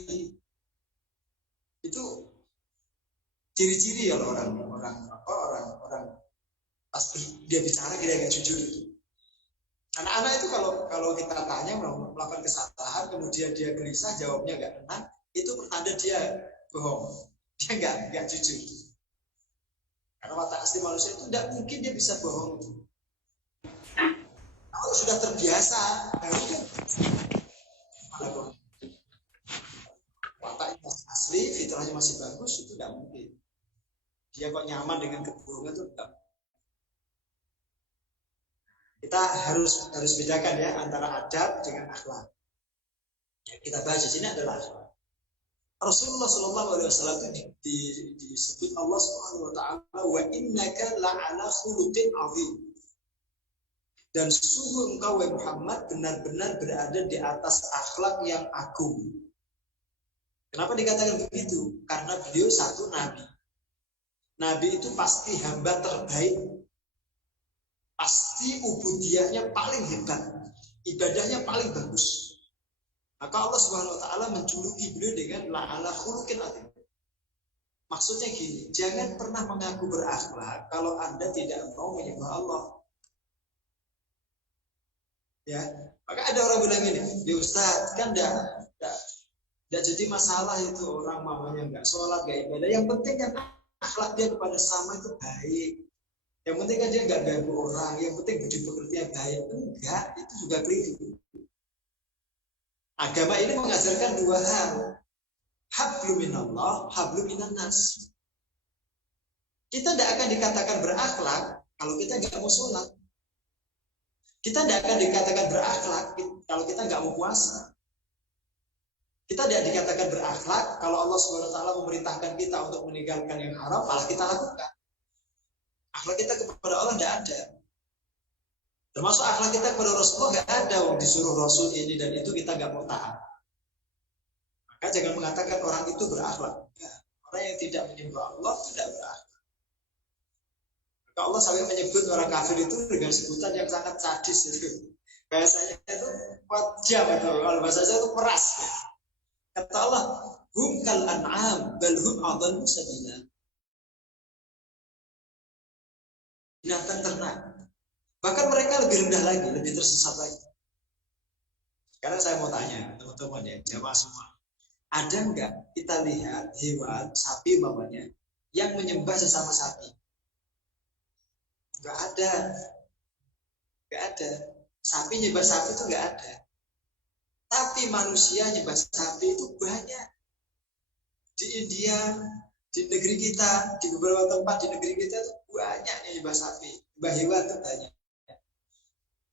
Itu ciri-ciri ya orang pas dia bicara dia nggak jujur itu. Anak-anak itu kalau kita tanya melakukan kesalahan kemudian dia gelisah jawabnya nggak tenang, itu pertanda dia bohong. Dia nggak jujur. Karena watak asli manusia itu tidak mungkin dia bisa bohong. Kalau sudah terbiasa, baru kan malah bohong. Wataknya masih asli, fitrahnya masih bagus, itu tidak mungkin. Dia kok nyaman dengan kebohongan itu tidak. Kita harus bedakan ya antara adab dengan akhlak. Yang kita bahas di sini adalah akhlak. Rasulullah SAW itu disebut Allah Subhanahu Wa Taala wa innaka la'ala khuluqin azim. Dan sungguh engkau wahai Muhammad benar-benar berada di atas akhlak yang agung. Kenapa dikatakan begitu? Karena beliau satu nabi. Nabi itu pasti hamba terbaik. Pasti ubudiyahnya paling hebat. Ibadahnya paling bagus. Maka Allah Subhanahu Wa Taala menjuluki beliau dengan la'ala khuluqin azim. Maksudnya gini, jangan pernah mengaku berakhlak kalau Anda tidak mau menyembah Allah. Ya, maka ada orang bilang ini, ya Ustaz, kan enggak jadi masalah itu orang mamanya enggak sholat, enggak ibadah. Yang penting kan akhlak dia kepada sama itu baik. Yang penting kan dia nggak ganggu orang, yang penting budi pekerti yang baik. Enggak, itu juga keliru. Agama ini mengajarkan dua hal. Hablum minallah, hablum minannas. Kita tidak akan dikatakan berakhlak kalau kita nggak mau sholat. Kita tidak akan dikatakan berakhlak kalau kita nggak mau puasa. Kita tidak dikatakan berakhlak kalau Allah SWT memerintahkan kita untuk meninggalkan yang haram, malah kita lakukan. Akhlak kita kepada Allah tidak ada. Termasuk akhlak kita kepada Rasulullah nggak ada. Disuruh Rasul ini dan itu kita nggak mau taat. Maka jangan mengatakan orang itu berakhlak. Ya, orang yang tidak menyembah Allah tidak berakhlak. Maka Allah sampai menyebut orang kafir itu dengan sebutan yang sangat sadis itu. Bahasanya itu wajah itu. Kalau bahasanya itu keras. Kata Allah, hum kal an'am bal hum adallu sabila. Binatang ternak. Bahkan mereka lebih rendah lagi, lebih tersesat lagi. Sekarang saya mau tanya, teman-teman ya, jamaah semua. Ada enggak kita lihat hewan, sapi umpamanya, yang menyembah sesama sapi? Enggak ada. Enggak ada. Sapi nyembah sapi itu enggak ada. Tapi manusia nyembah sapi itu banyak. Di India, di negeri kita, di beberapa tempat di negeri kita itu banyak yang nyembah sapi. Nyembah hewan itu banyak.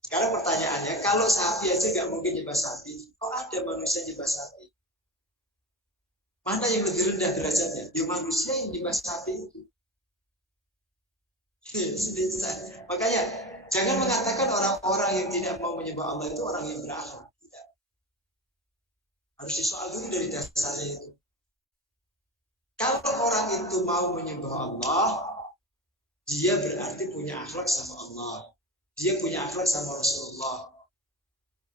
Sekarang pertanyaannya, kalau sapi aja nggak mungkin nyembah sapi, kok ada manusia nyembah sapi? Mana yang lebih rendah derajatnya? Ya manusia yang nyembah sapi itu. Makanya jangan mengatakan orang-orang yang tidak mau menyembah Allah itu orang yang berakhlak. Tidak. Harus disoal dulu dari dasarnya itu. Kalau orang itu mau menyembah Allah, dia berarti punya akhlak sama Allah. Dia punya akhlak sama Rasulullah.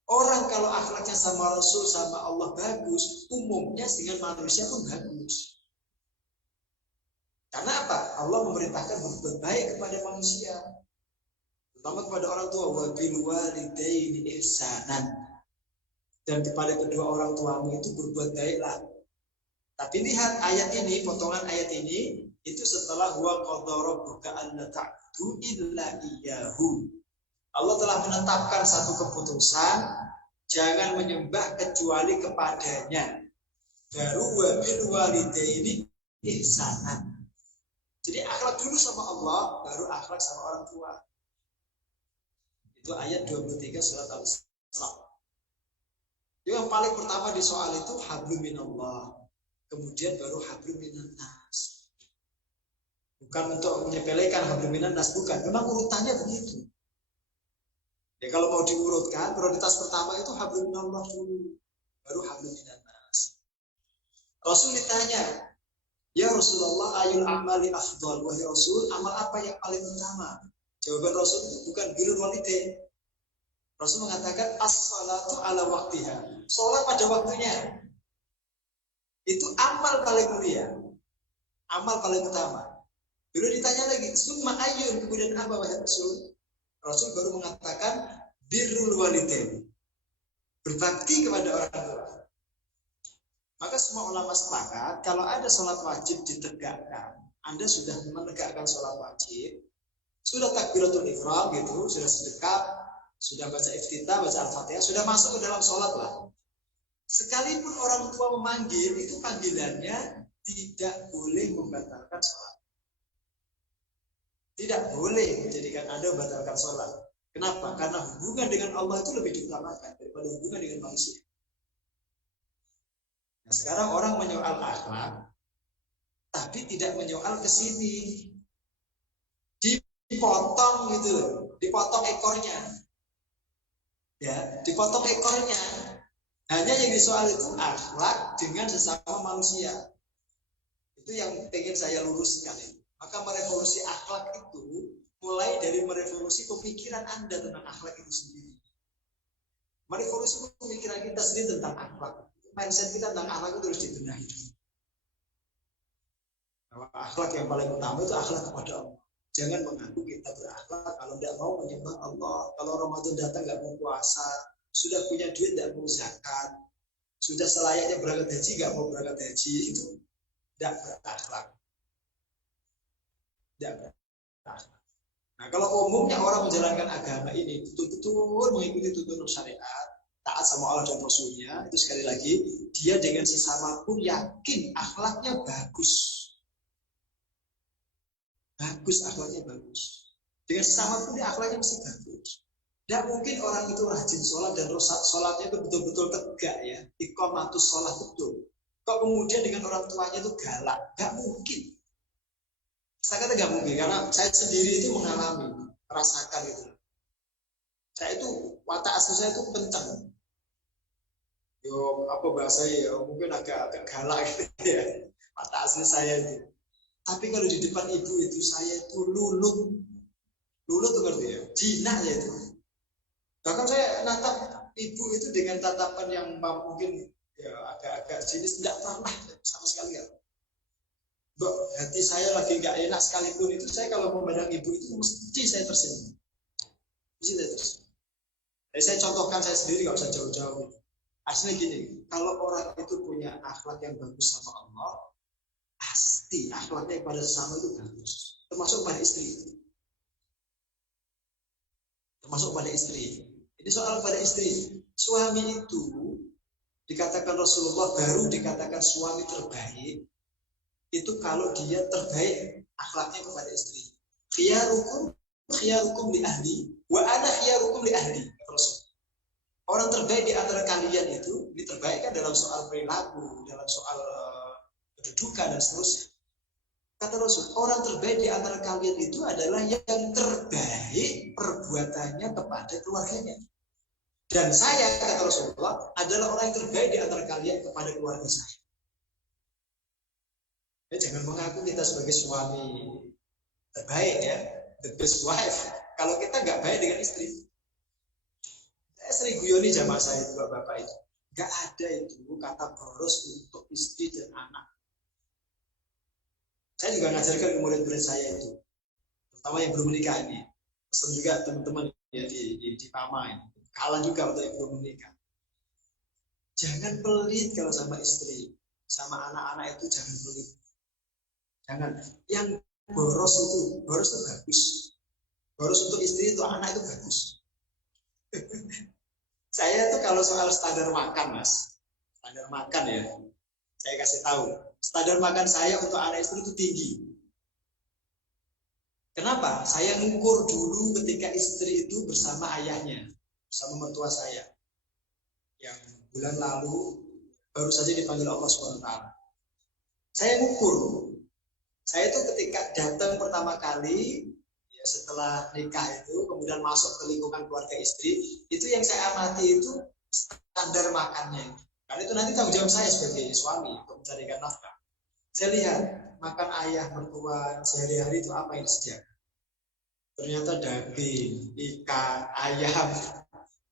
Orang kalau akhlaknya sama Rasul, sama Allah bagus, umumnya dengan manusia pun bagus. Karena apa? Allah memerintahkan berbuat baik kepada manusia. Terutama kepada orang tua. Wa bil walidaini ihsanan. Dan kepada kedua orang tuamu itu berbuat baiklah. Tapi lihat ayat ini, potongan ayat ini, itu setelah wa qadara rabbuka alla ta'budu illa iyyahu. Allah telah menetapkan satu keputusan, jangan menyembah kecuali kepadanya. Baru wabil walidaini ihsanan. Jadi akhlak dulu sama Allah, baru akhlak sama orang tua. Itu ayat 23 surat Al-Isra. Yang paling pertama di soal itu hablum minallah. Kemudian baru hablum minannas. Bukan untuk menyepelekan hablum minannas, bukan. Memang urutannya begitu. Ya kalau mau diurutkan, prioritas pertama itu hablum minallah dulu, baru hablum minannas. Rasul ditanya, ya Rasulullah ayul amali afdal, wahai Rasul, amal apa yang paling utama? Jawaban Rasul itu bukan birrul walidain. Rasul mengatakan as-salatu ala waktiha, sholat pada waktunya. Itu amal paling mulia, amal paling utama. Baru ditanya lagi, summa ayyun, kemudian apa wahai Rasul? Rasul baru mengatakan birrul walidain, berbakti kepada orang tua. Maka semua ulama sepakat kalau ada sholat wajib ditegakkan, Anda sudah menegakkan sholat wajib, sudah takbiratul ihram gitu, sudah sedekap, sudah baca iftitah, baca al-fatihah, sudah masuk ke dalam sholat lah. Sekalipun orang tua memanggil, itu panggilannya tidak boleh membatalkan sholat. Tidak boleh menjadikan Anda membatalkan sholat. Kenapa? Karena hubungan dengan Allah itu lebih diutamakan daripada hubungan dengan manusia. Nah, sekarang orang menyoal akhlak, tapi tidak menyoal ke sini. Dipotong gitu, dipotong ekornya. Ya, dipotong ekornya. Hanya yang disoal itu akhlak dengan sesama manusia. Itu yang ingin saya luruskan ini. Maka merevolusi akhlak itu mulai dari merevolusi pemikiran Anda tentang akhlak itu sendiri. Merevolusi pemikiran kita sendiri tentang akhlak. Mindset kita tentang akhlak itu harus dibenahi. Bahwa akhlak yang paling utama itu akhlak kepada Allah. Jangan mengaku kita berakhlak kalau tidak mau menyembah Allah. Kalau Ramadan datang nggak mau puasa, sudah punya duit tidak mau zakat, sudah selayaknya berangkat haji nggak mau berangkat haji, itu tidak berakhlak. Tidak berakhlak. Nah, kalau umumnya orang menjalankan agama ini betul-betul mengikuti tuntunan syariat, taat sama Allah dan Rasulnya, itu sekali lagi dia dengan sesama pun yakin akhlaknya bagus. Bagus, akhlaknya bagus. Dengan sesama pun dia akhlaknya mesti bagus. Tidak mungkin orang itu rajin sholat dan sholatnya itu betul-betul tegak ya, iqamatus sholat betul. Kok kemudian dengan orang tuanya itu galak? Tidak mungkin. Saya kata nggak mungkin karena saya sendiri itu mengalami, merasakan itu. Saya itu watak asli saya itu kencang. Yo apa bahasanya ya mungkin agak galak gitu ya. Watak asli saya itu. Tapi kalau di depan ibu itu saya itu lulut tuh ngerti ya, jinak ya itu. Bahkan saya natap ibu itu dengan tatapan yang mungkin ya agak-agak jenis tidak pernah sama sekali ya. Hati saya lagi nggak enak sekalipun itu saya kalau memandang ibu itu mesti saya tersenyum. Mesti saya tersenyum. Jadi saya contohkan saya sendiri nggak usah jauh-jauh. Aslinya gini, kalau orang itu punya akhlak yang bagus sama Allah, pasti akhlaknya pada sesama itu bagus. Termasuk pada istri. Termasuk pada istri. Ini soal pada istri. Suami itu dikatakan Rasulullah baru dikatakan suami terbaik itu kalau dia terbaik akhlaknya kepada istri. Khiyarukum li ahli wa ana khiyarukum li ahli. Terus orang terbaik di antara kalian itu diterbaikkan dalam soal perilaku, dalam soal kedudukan dan seterusnya. Kata Rasul, orang terbaik di antara kalian itu adalah yang terbaik perbuatannya kepada keluarganya. Dan saya, kata Rasulullah, adalah orang yang terbaik di antara kalian kepada keluarga saya. Ya, jangan mengaku kita sebagai suami terbaik ya, the best wife. Kalau kita nggak baik dengan istri. Saya sering guyoni jamaah saya itu, bapak itu. Nggak ada itu kata boros untuk istri dan anak. Saya juga ngajarkan ke murid-murid saya itu, terutama yang belum menikah ini. Pesan juga teman-teman ya di PAMA ini. Kalah juga untuk yang belum menikah. Jangan pelit kalau sama istri, sama anak-anak itu jangan pelit. Jangan. Yang boros itu bagus. Boros untuk istri itu anak itu bagus. Saya tuh kalau soal standar makan, Mas, standar makan ya, saya kasih tahu. Standar makan saya untuk anak istri itu tinggi. Kenapa? Saya ngukur dulu ketika istri itu bersama ayahnya, bersama mertua saya. Yang bulan lalu baru saja dipanggil Allah SWT. Saya ngukur. Saya itu ketika datang pertama kali, ya setelah nikah itu, kemudian masuk ke lingkungan keluarga istri, itu yang saya amati itu standar makannya. Karena itu nanti tanggung jawab saya sebagai suami untuk mencarikan nafkah. Saya lihat makan ayah mertua sehari-hari itu apa yang disediakan. Ternyata daging, ikan, ayam,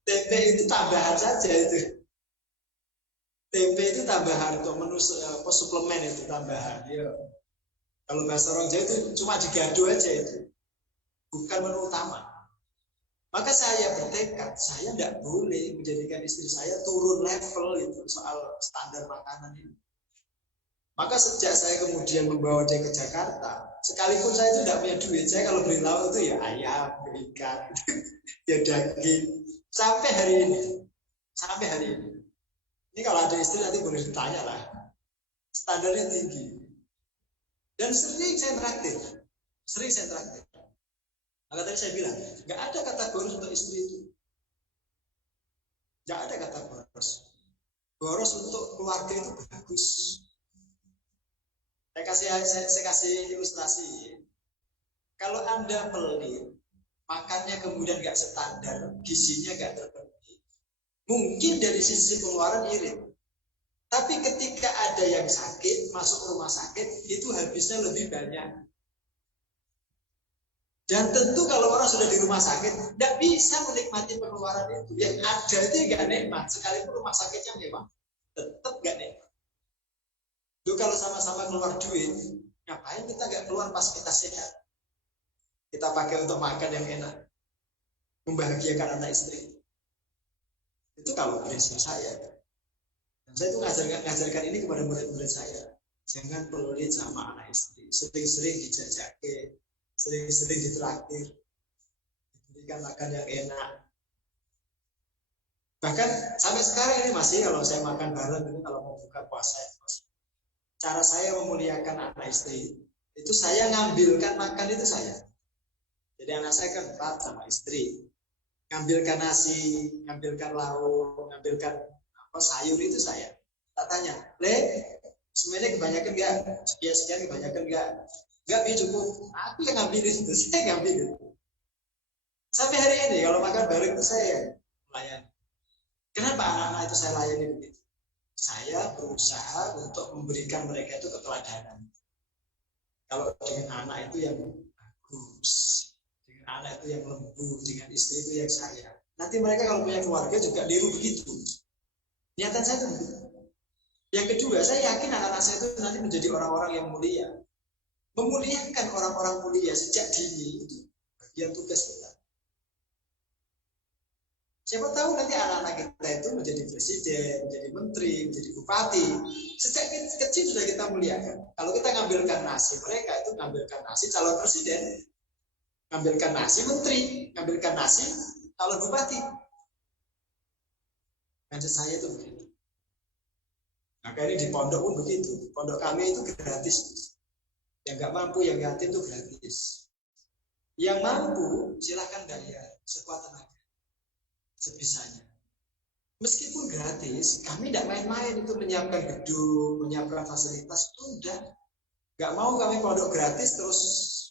tempe itu tambahan saja itu. Tempe itu tambahan untuk menu suplemen itu tambahan. Ya. Kalau bahasa orang Jawa itu cuma digado aja itu, bukan menu utama. Maka saya bertekad, saya tidak boleh menjadikan istri saya turun level itu soal standar makanan ini. Maka sejak saya kemudian membawa dia ke Jakarta, sekalipun saya itu tidak punya duit, saya kalau beli lauk itu ya ayam, ikan, ya daging. Sampai hari ini. Ini kalau ada istri nanti boleh ditanya lah. Standarnya tinggi. Dan sering saya traktir. Maka tadi saya bilang, nggak ada kata boros untuk istri itu. Nggak ada kata boros. Boros untuk keluarga itu bagus. Saya kasih ilustrasi. Kalau Anda pelit, makannya kemudian nggak standar, gizinya nggak terpenuhi, mungkin dari sisi pengeluaran irit. Tapi ketika ada yang sakit, masuk rumah sakit, itu habisnya lebih banyak. Dan tentu kalau orang sudah di rumah sakit, tidak bisa menikmati pengeluaran itu. Yang ada itu nggak nikmat, sekalipun rumah sakitnya mewah, tetap nggak nikmat. Itu kalau sama-sama keluar duit, ngapain kita nggak keluar pas kita sehat? Kita pakai untuk makan yang enak, membahagiakan anak istri. Itu kalau prinsip saya. Dan saya itu ngajarkan ini kepada murid-murid saya. Jangan pelit sama anak istri. Sering-sering dijajaki, sering-sering ditraktir. berikan makan yang enak. Bahkan sampai sekarang ini masih kalau saya makan bareng ini kalau mau buka puasa, cara saya memuliakan anak istri itu saya ngambilkan makan itu saya. Jadi anak saya kan 4 sama istri, ngambilkan nasi, ngambilkan lauk, ngambilkan sayur itu saya. Tak tanya, Le, semuanya kebanyakan enggak? Sekian kebanyakan enggak? Enggak, Bi, cukup. Aku yang ngambilin itu, saya ngambilin. Sampai hari ini kalau makan bareng itu saya melayani. Kenapa anak-anak itu saya layani begitu? Saya berusaha untuk memberikan mereka itu keteladanan. Kalau dengan anak itu yang bagus, dengan anak itu yang lembut, dengan istri itu yang sayang. Nanti mereka kalau punya keluarga juga niru begitu. Niatan saya itu begitu. Yang kedua, saya yakin anak-anak saya itu nanti menjadi orang-orang yang mulia. Memuliakan orang-orang mulia sejak dini itu bagian tugas kita. Siapa tahu nanti anak-anak kita itu menjadi presiden, menjadi menteri, menjadi bupati. Sejak kecil sudah kita muliakan. Kalau kita ngambilkan nasi, mereka itu ngambilkan nasi calon presiden, ngambilkan nasi menteri, ngambilkan nasi calon bupati. Maksud saya itu begitu. Maka ini di pondok pun begitu. Pondok kami itu gratis. Yang nggak mampu, yang yatim itu gratis. Yang mampu silahkan bayar sekuat tenaga, sebisanya. Meskipun gratis, kami tidak main-main itu menyiapkan gedung, menyiapkan fasilitas itu udah. Nggak mau kami pondok gratis terus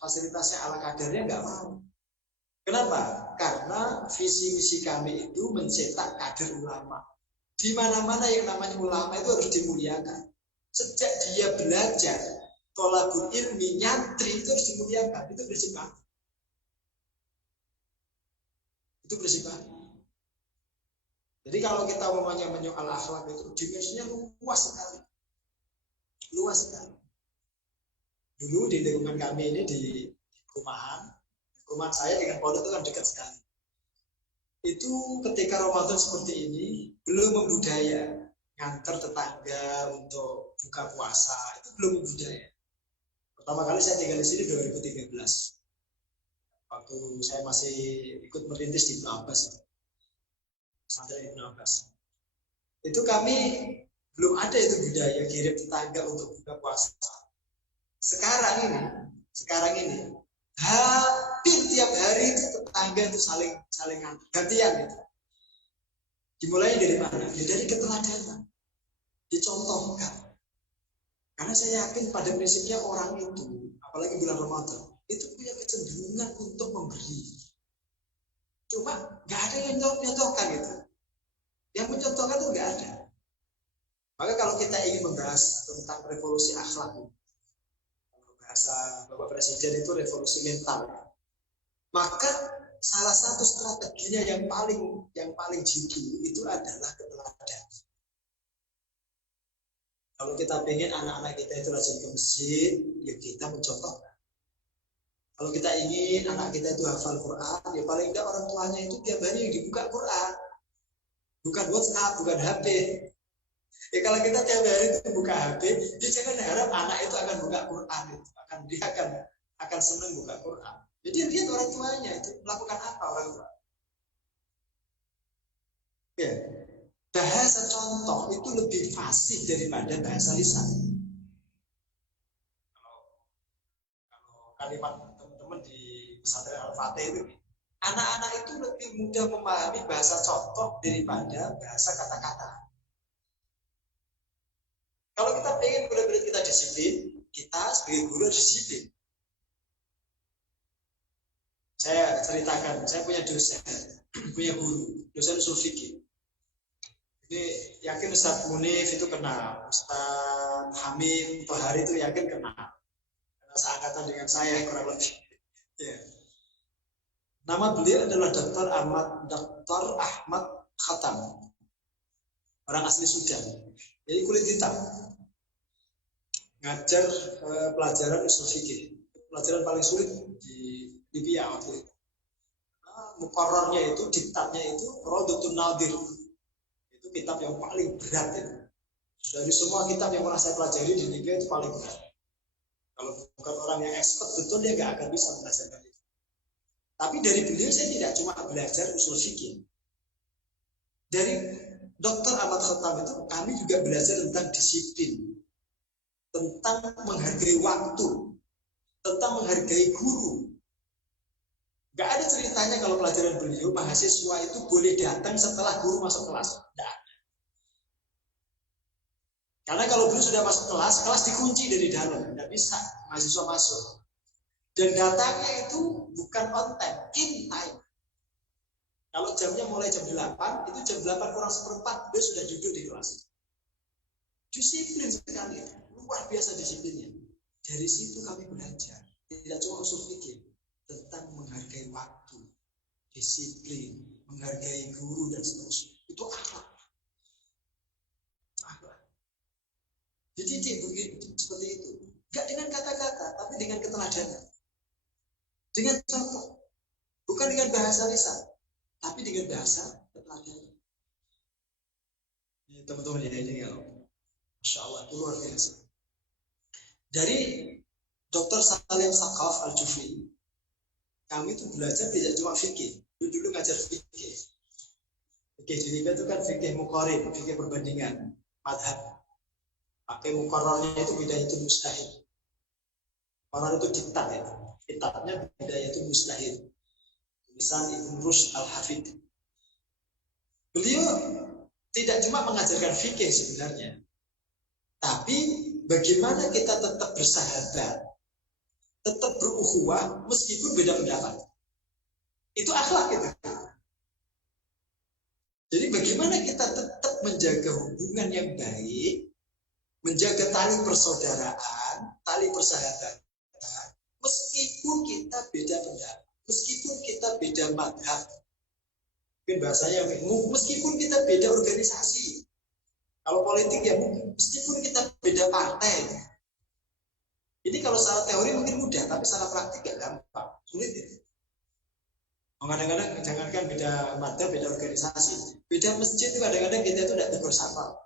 fasilitasnya ala kadarnya nggak mau. Kenapa? Karena visi misi kami itu mencetak kader ulama. Di mana-mana yang namanya ulama itu harus dimuliakan. Sejak dia belajar, tolabul ilmi, nyantri itu harus dimuliakan. Itu prinsip kami. Itu prinsip kami. Jadi kalau kita memangnya menyoal akhlak itu dimensinya luas sekali. Luas sekali. Dulu di lingkungan kami ini di perumahan, rumah saya dengan pondok itu kan dekat sekali. Itu ketika Ramadan seperti ini belum membudaya nganter tetangga untuk buka puasa, itu belum membudaya. Pertama kali saya tinggal di sini 2013. Waktu saya masih ikut merintis di Ibnu Abbas. Pesantren Ibnu Abbas. Itu kami belum ada itu budaya kirim tetangga untuk buka puasa. Sekarang ini hampir tiap hari itu tetangga itu saling gantian gitu. Dimulai dari mana? Ya dari keteladanan, dicontohkan. Karena saya yakin pada prinsipnya orang itu, apalagi bulan Ramadan, itu punya kecenderungan untuk memberi. Cuma nggak ada yang mencontohkan gitu. Yang mencontohkan itu nggak ada. Maka kalau kita ingin membahas tentang revolusi akhlak, bahasa Bapak Presiden itu revolusi mental, maka salah satu strateginya yang paling jitu itu adalah keteladanan. Kalau kita pengen anak-anak kita itu rajin ke masjid, ya kita mencontohkan. Kalau kita ingin anak kita itu hafal Quran, ya paling tidak orang tuanya itu tiap hari dibuka Quran, bukan WhatsApp, bukan HP. Ya kalau kita tiap hari itu buka HP, dia jangan harap anak itu akan buka Quran, dia akan senang buka Quran. Jadi lihat orang tuanya itu melakukan apa orang tua. Ya, bahasa contoh itu lebih fasih daripada bahasa lisan. Kalau kalimat teman-teman di pesantren Al-Fatih itu, anak-anak itu lebih mudah memahami bahasa contoh daripada bahasa kata-kata. Kalau kita pengen benar-benar kita disiplin, kita sebagai guru disiplin. Saya ceritakan, saya punya dosen, punya guru, dosen usul fikih. Ini yakin Ustaz Munif itu kenal, Ustaz Hamid Tohari itu yakin kenal. Karena seangkatan dengan saya kurang lebih. Ya. Nama beliau adalah Dr. Ahmad Khatam, orang asli Sudan. Jadi kulit hitam. Ngajar pelajaran usul fikih, pelajaran paling sulit di Libya waktu itu. Muqarrarnya itu, diktatnya itu Rawdatun Nadir. Itu kitab yang paling berat itu. Dari semua kitab yang pernah saya pelajari di Libya itu paling berat. Kalau bukan orang yang expert betul dia nggak akan bisa belajarkan itu. Tapi dari beliau saya tidak cuma belajar usul fikih. Dari Dr. Ahmad Khattab itu kami juga belajar tentang disiplin, tentang menghargai waktu, tentang menghargai guru. Gak ada ceritanya kalau pelajaran beliau mahasiswa itu boleh datang setelah guru masuk kelas. Tidak ada. Karena kalau beliau sudah masuk kelas, kelas dikunci dari dalam, tidak bisa mahasiswa masuk. Dan datangnya itu bukan on time, in time. Kalau jamnya mulai jam 8, itu jam 8 kurang seperempat, dia sudah duduk di kelas. Disiplin sekali, luar biasa disiplinnya. Dari situ kami belajar, tidak cuma usul fikih, tentang menghargai waktu, disiplin, menghargai guru dan seterusnya. Itu akhlak. Jadi begitu seperti itu. Enggak dengan kata-kata, tapi dengan keteladanan. Dengan contoh. Bukan dengan bahasa lisan, tapi dengan bahasa keteladanan. Ini teman-teman ya, ini ya. Masya Allah, itu luar biasa. Dari Dr. Salim Saqaf Al-Jufi, kami itu belajar tidak cuma fikih. Dulu ngajar fikih. Fikih juga itu kan fikih muqarin, fikih perbandingan, madhab. Pakai muqarrarnya itu bidayatul mustahil. Muqarrar itu kitab ya. Kitabnya bidayatul mustahil. Tulisan Ibn Rushd Al-Hafidh. Beliau tidak cuma mengajarkan fikih sebenarnya, tapi bagaimana kita tetap bersahabat, tetap berukhuwah meskipun beda pendapat. Itu akhlak kita. Jadi bagaimana kita tetap menjaga hubungan yang baik, menjaga tali persaudaraan, tali persahabatan, meskipun kita beda pendapat, meskipun kita beda madhab, mungkin bahasanya meskipun kita beda organisasi. Kalau politik ya meskipun kita beda partai. Ini kalau secara teori mungkin mudah, tapi secara praktik gak gampang, sulit itu. Kadang-kadang jangankan beda madhab, beda organisasi, beda masjid itu kadang-kadang kita itu tidak tegur sapa.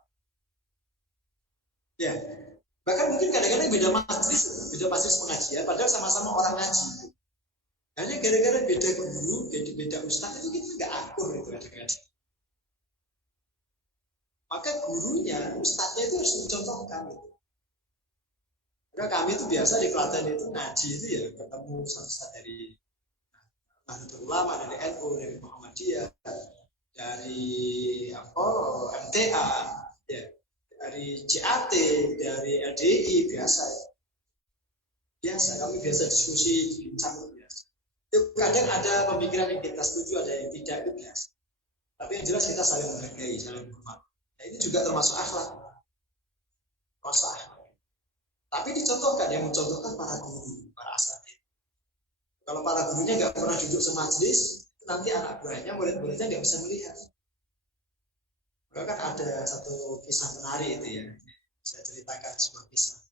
Ya, bahkan mungkin kadang-kadang beda majelis pengajian, padahal sama-sama orang ngaji. Hanya gara-gara beda guru, beda ustaz itu kita nggak akur itu kadang-kadang. Maka gurunya, ustaznya itu harus mencontohkan itu. Maka kami itu biasa di Klaten itu ngaji itu ya ketemu satu ustaz dari Nahdlatul Ulama, dari NU, dari Muhammadiyah, dari MTA, ya. Dari CAT, dari LDI, biasa. Kami biasa diskusi, bincang biasa. Itu kadang ada pemikiran yang kita setuju, ada yang tidak, itu biasa. Tapi yang jelas kita saling menghargai, saling menghormati. Nah, ini juga termasuk akhlak. Tapi dicontohkan, yang mencontohkan para guru, para asatidz. Kalau para gurunya nggak pernah duduk semajelis, nanti anak buahnya, murid-muridnya nggak bisa melihat. Kan ada satu kisah menarik itu ya, saya ceritakan sebuah kisah.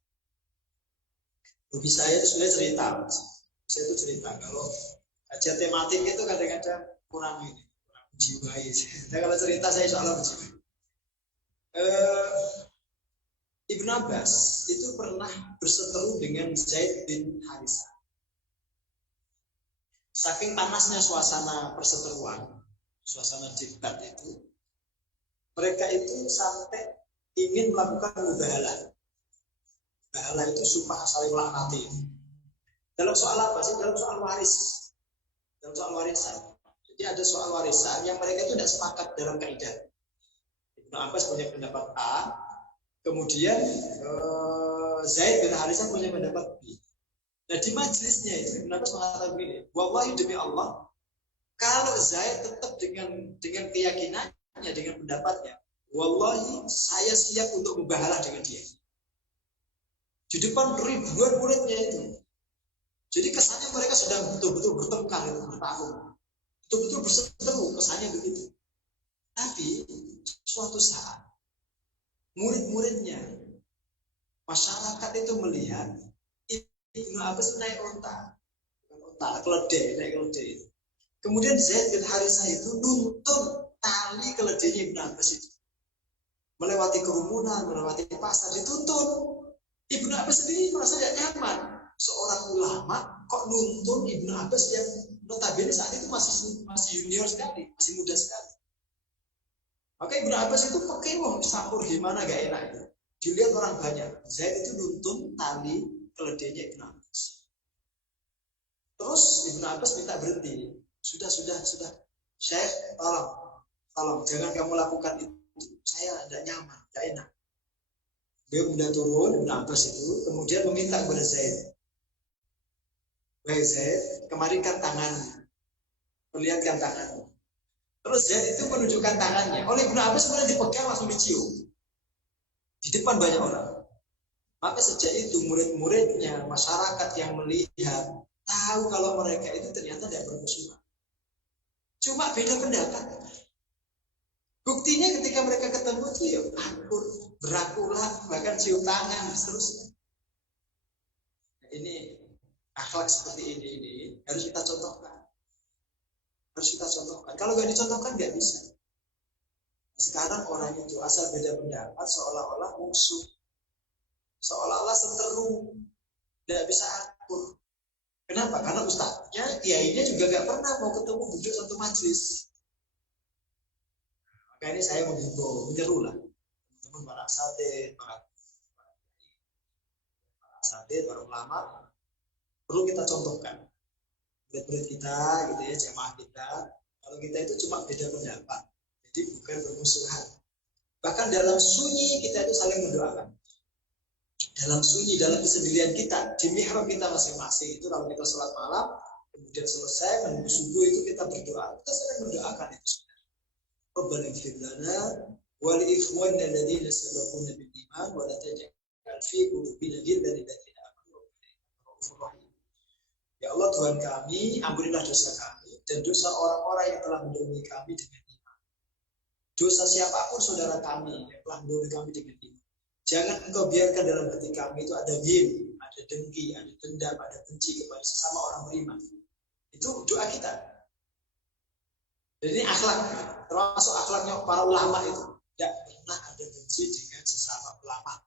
Hobi saya itu sebenarnya cerita kalau kajian tematik itu kadang-kadang kurang menjiwai. Nah, kalau cerita saya soal menjiwai. Ibnu Abbas itu pernah berseteru dengan Zaid bin Harithah. Saking panasnya suasana perseteruan, suasana debat itu, mereka itu sampai ingin melakukan mubahalah. Mubahalah itu sumpah saling laknati. Dalam soal apa sih? Dalam soal waris. Dalam soal warisan. Jadi ada soal warisan yang mereka itu tidak sepakat dalam kaidah. Ibnu Abbas punya pendapat A, kemudian Zaid bin Harithah punya pendapat B. Nah di majelisnya itu Ibnu Abbas mengatakan begini, wallahi demi Allah, kalau Zaid tetap dengan keyakinan dengan pendapatnya, wallahi saya siap untuk mubahalah dengan dia. Di depan ribuan muridnya itu. Jadi kesannya mereka sedang betul-betul bertengkar itu bertarung. Betul-betul berseteru, kesannya begitu. Tapi suatu saat murid-muridnya, masyarakat itu melihat Ibnu Abbas naik onta, keledai. Kemudian Zaid bin Harithah itu nuntun tali keledainya Ibnu Abbas itu melewati kerumunan, melewati pasar, dituntun. Ibnu Abbas sendiri merasa tidak nyaman. Seorang ulama kok kok nuntun Ibnu Abbas yang notabene saat itu masih junior sekali, masih muda sekali. Maka Ibnu Abbas itu pakai campur gimana gak enak itu. Dilihat orang banyak. Zaid itu nuntun tali keledainya Ibnu Abbas. Terus Ibnu Abbas minta berhenti. Sudah. Syekh, tolong, jangan kamu lakukan itu. Saya tidak nyaman, tidak enak. Dia kemudian turun, Ibnu Abbas itu, kemudian meminta kepada Zaid. Baik Zaid, kemarinkan tanganmu. Perlihatkan tanganmu. Terus Zaid itu menunjukkan tangannya. Oleh Ibnu Abbas kemudian dipegang langsung dicium. Di depan banyak orang. Maka sejak itu murid-muridnya, masyarakat yang melihat, tahu kalau mereka itu ternyata tidak bermusuhan. Cuma beda pendapat. Buktinya ketika mereka ketemu itu ya akur, berakulah, bahkan cium tangan, seterusnya. Ini akhlak seperti ini harus kita contohkan. Kalau nggak dicontohkan nggak bisa. Sekarang orang itu asal beda pendapat seolah-olah musuh, seolah-olah seteru, tidak bisa akur. Kenapa? Karena ustadznya, kiainya juga nggak pernah mau ketemu duduk satu majelis. Maka ini saya menghimbau, menyerulah teman-teman para asatidz, para ulama, perlu kita contohkan murid-murid kita, gitu ya, jamaah kita. Kalau kita itu cuma beda pendapat, jadi bukan bermusuhan. Bahkan dalam sunyi kita itu saling mendoakan. Dalam sunyi, dalam kesendirian kita, di mihrab kita masing-masing itu kalau kita sholat malam, kemudian selesai menunggu subuh itu kita berdoa, kita saling mendoakan itu. Rabbana ighfir lana wa li ikhwanina alladziina sabaquna bil iman wa la taj'al fi qulubina ghillan lil ladzina amanu innaka rahim. Ya Allah Tuhan kami, ampunilah dosa kami dan dosa orang-orang yang telah mendahului kami dengan iman. Dosa siapapun saudara kami yang telah mendahului kami dengan iman. Jangan engkau biarkan dalam hati kami itu ada ghil, ada dengki, ada dendam, ada benci kepada sesama orang beriman. Itu doa kita. Dan ini akhlak, termasuk akhlaknya para ulama itu. Tidak pernah ada benci dengan sesama ulama.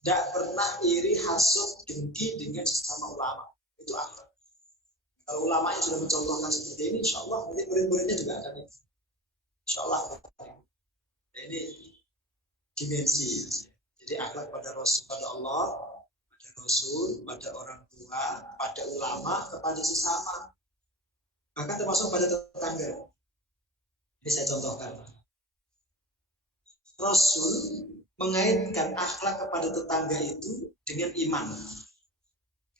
Tidak pernah iri, hasud, dengki dengan sesama ulama. Itu akhlak. Kalau ulamanya sudah mencontohkan seperti ini, insya Allah murid-muridnya juga akan itu. Insya Allah. Nah, ini dimensi. Jadi akhlak pada Rasul, pada Allah, pada Rasul, pada orang tua, pada ulama, kepada sesama. Bahkan termasuk pada tetangga. Ini saya contohkan. Rasul mengaitkan akhlak kepada tetangga itu dengan iman.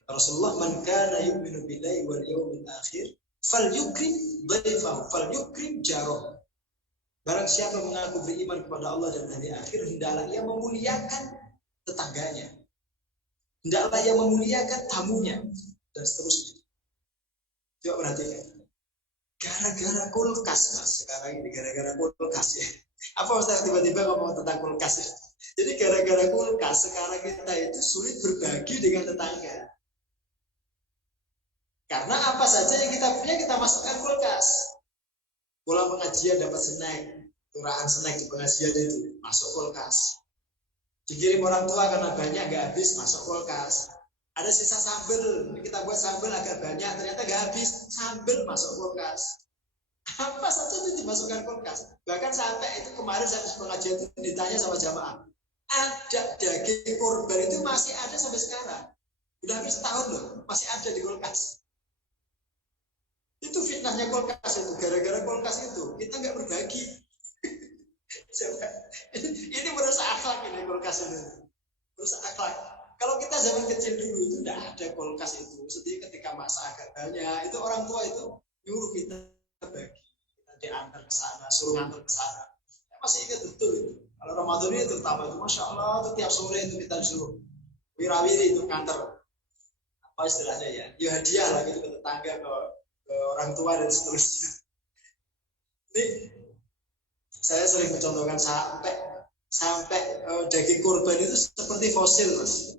Rasulullah, man kana yu'minu billahi wal yawmil akhir falyukrim dhaifahu falyukrim jarahu. Barang siapa mengaku beriman kepada Allah dan hari akhir, hendaklah ia memuliakan tetangganya. Hendaklah ia memuliakan tamunya dan seterusnya. Coba perhatikan. Gara-gara kulkas, Mas. Sekarang ini gara-gara kulkas ya. Apa Ustaz tiba-tiba ngomong tentang kulkas ya? Jadi gara-gara kulkas sekarang kita itu sulit berbagi dengan tetangga. Karena apa saja yang kita punya kita masukkan kulkas. Pulang pengajian dapat snack, turahan snack di pengajian itu masuk kulkas. Dikirim orang tua karena banyak nggak habis, masuk kulkas. Ada sisa sambal, kita buat sambal agak banyak, ternyata nggak habis, sambal masuk kulkas. Apa saja itu dimasukkan kulkas. Bahkan sampai itu kemarin saya habis pengajian itu ditanya sama jamaah, ada daging korban itu masih ada sampai sekarang. Udah habis tahun loh, masih ada di kulkas. Itu fitnahnya kulkas itu, gara-gara kulkas itu kita nggak berbagi. Ini merusak akhlak ini kulkas itu, merusak akhlak. Kalau kita zaman kecil dulu itu tidak ada kulkas itu, setiap ketika masak agak banyak, itu orang tua itu nyuruh kita bagi, kita diantar ke sana, suruh ngantar ke sana. Saya masih ingat betul itu. Kalau Ramadan ini terutama itu, masya Allah, itu tiap sore itu kita disuruh wirawiri itu ngantar, apa istilahnya ya, ya hadiah lah gitu ke tetangga, ke orang tua dan seterusnya. Ini saya sering mencontohkan sampai daging kurban itu seperti fosil, Mas.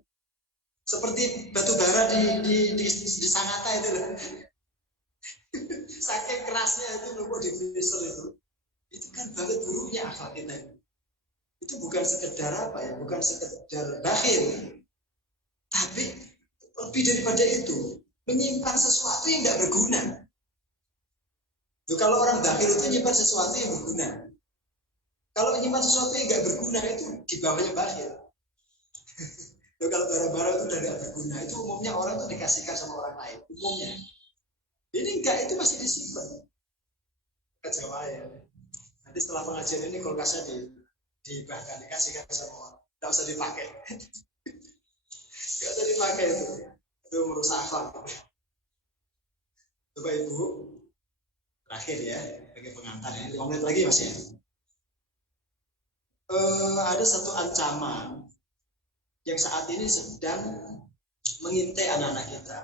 Seperti batu bara di Sangatta itu loh. Saking kerasnya itu loh di freezer itu kan banget buruknya akhlak kita. Itu bukan sekedar apa ya, bukan sekedar bakhil, tapi lebih daripada itu. menyimpan sesuatu yang tidak berguna. Tuh, kalau orang bakhil itu menyimpan sesuatu yang berguna. Kalau menyimpan sesuatu yang tidak berguna itu di bawahnya bakhil. Tuh, kalau barang-barang itu tidak berguna, itu umumnya orang tuh dikasihkan sama orang lain. Umumnya. Ini enggak, itu masih disimpan. Kecewa ya. Nanti setelah pengajian ini kulkasnya bahkan dikasihkan sama orang. Tidak usah dipakai. Tidak usah dipakai itu merusak akhlak. Coba Ibu, terakhir ya, sebagai pengantar ya, 5 menit lagi Mas ya. Ada satu ancaman yang saat ini sedang mengintai anak-anak kita,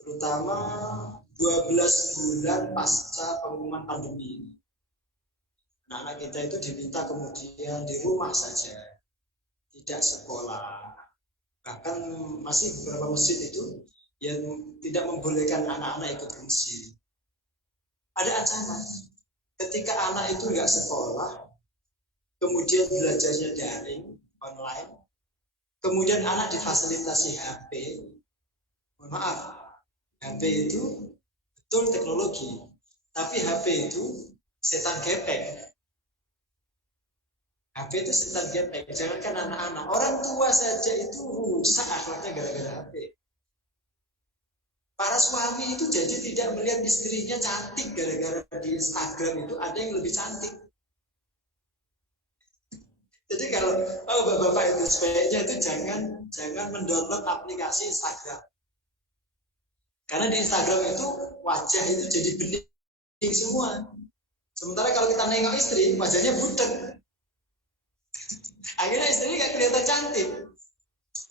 terutama 12 bulan pasca pengumuman pandemi ini. Anak-anak kita itu diminta kemudian di rumah saja, tidak sekolah. Bahkan masih beberapa masjid itu yang tidak membolehkan anak-anak ikut ke masjid. Ada ancaman. Ketika anak itu nggak sekolah, kemudian belajarnya daring, online, kemudian anak difasilitasi HP. Mohon maaf, HP itu betul teknologi, tapi HP itu setan gepeng. HP itu setan gepeng, jangankan anak-anak, orang tua saja itu rusak akhlaknya gara-gara HP. Para suami itu jadi tidak melihat istrinya cantik gara-gara di Instagram itu ada yang lebih cantik. Jadi kalau bapak-bapak itu sebaiknya itu jangan mendownload aplikasi Instagram. Karena di Instagram itu wajah itu jadi bening semua. Sementara kalau kita nengok istri, wajahnya butek. Akhirnya istri nggak kelihatan cantik.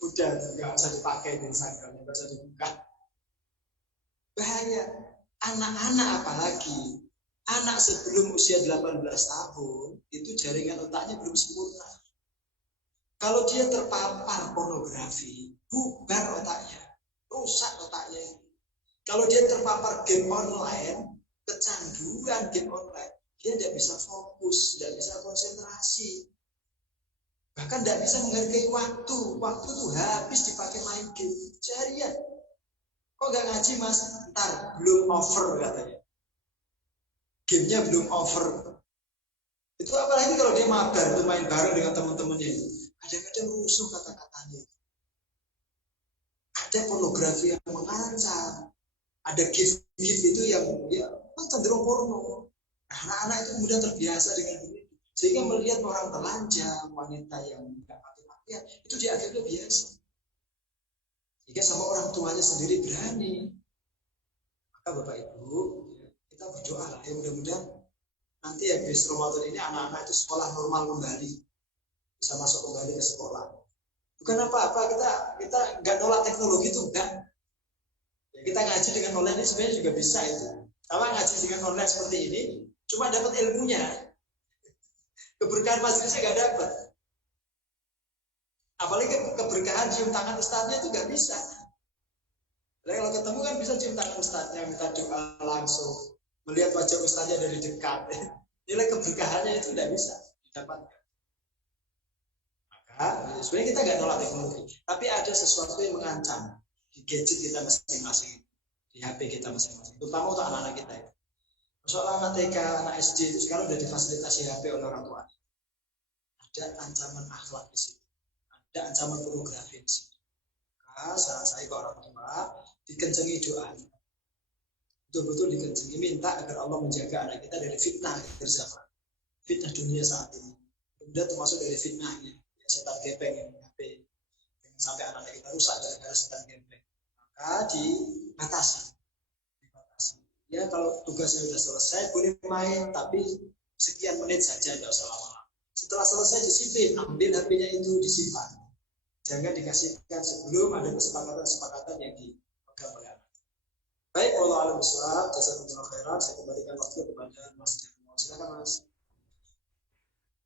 Udah, nggak usah dipakai di Instagram, nggak usah dibuka. Bahaya. Anak-anak apalagi. Anak sebelum usia 18 tahun, itu jaringan otaknya belum sempurna. Kalau dia terpapar pornografi, bubar otaknya. Rusak otaknya. Kalau dia terpapar game online, kecanduan game online, dia tidak bisa fokus, tidak bisa konsentrasi. Bahkan tidak bisa menghargai waktu. Waktu itu habis dipakai main game. Seharian. Kok gak ngaji Mas? Ntar, belum over katanya. Gamenya belum over. Itu apalagi kalau dia mabar, itu main bareng dengan teman-temannya. Kadang-kadang rusuh kata-katanya. Ada pornografi yang mengancam. Ada gift-gift itu yang ya, cenderung porno. Nah, anak-anak itu kemudian terbiasa dengan ini. Sehingga melihat orang telanjang, wanita yang tidak pakai pakaian, itu dianggapnya biasa. Jika sama orang tuanya sendiri berani, maka Bapak Ibu, kita berdoa lah ya mudah-mudahan nanti habis Ramadan ini anak-anak itu sekolah normal kembali, bisa masuk kembali ke sekolah. Bukan apa-apa, kita nggak nolak teknologi itu enggak. Ya, kita ngaji dengan online ini sebenarnya juga bisa itu. Kalau ngaji dengan online seperti ini, cuma dapat ilmunya, keberkahan majelisnya nggak dapat. Apalagi keberkahan cium tangan ustadznya itu nggak bisa. Jadi kalau ketemu kan bisa cium tangan ustadznya, minta doa langsung, melihat wajah ustadznya dari dekat. Nilai keberkahannya itu tidak bisa didapatkan. Maka sebenarnya kita nggak nolak teknologi, tapi ada sesuatu yang mengancam di gadget kita masing-masing, di HP kita masing-masing, terutama untuk anak-anak kita. Soal anak TK, anak SD itu sekarang sudah difasilitasi HP oleh orang tua. Ada ancaman akhlak di situ. Ada ancaman pornografi di situ. Maka saran saya ke orang tua, dikencengi doa. Betul-betul dikencengi, minta agar Allah menjaga anak kita dari fitnah bersama. Fitnah dunia saat ini. Kemudian termasuk dari fitnahnya, ya, setan gepeng yang HP. Sampai anak-anak kita rusak gara-gara setan gepeng. Maka dibatasi. Ya kalau tugasnya sudah selesai, boleh main, tapi sekian menit saja, tidak usah lama. Setelah selesai disiplin, ambil HP-nya itu disimpan. Jangan dikasihkan sebelum ada kesepakatan-kesepakatan yang dipegang oleh anak. Baik, Allah alam bisawab, jazakumullah khairan. Saya kembalikan waktu kepada Mas Jarno. Silakan Mas.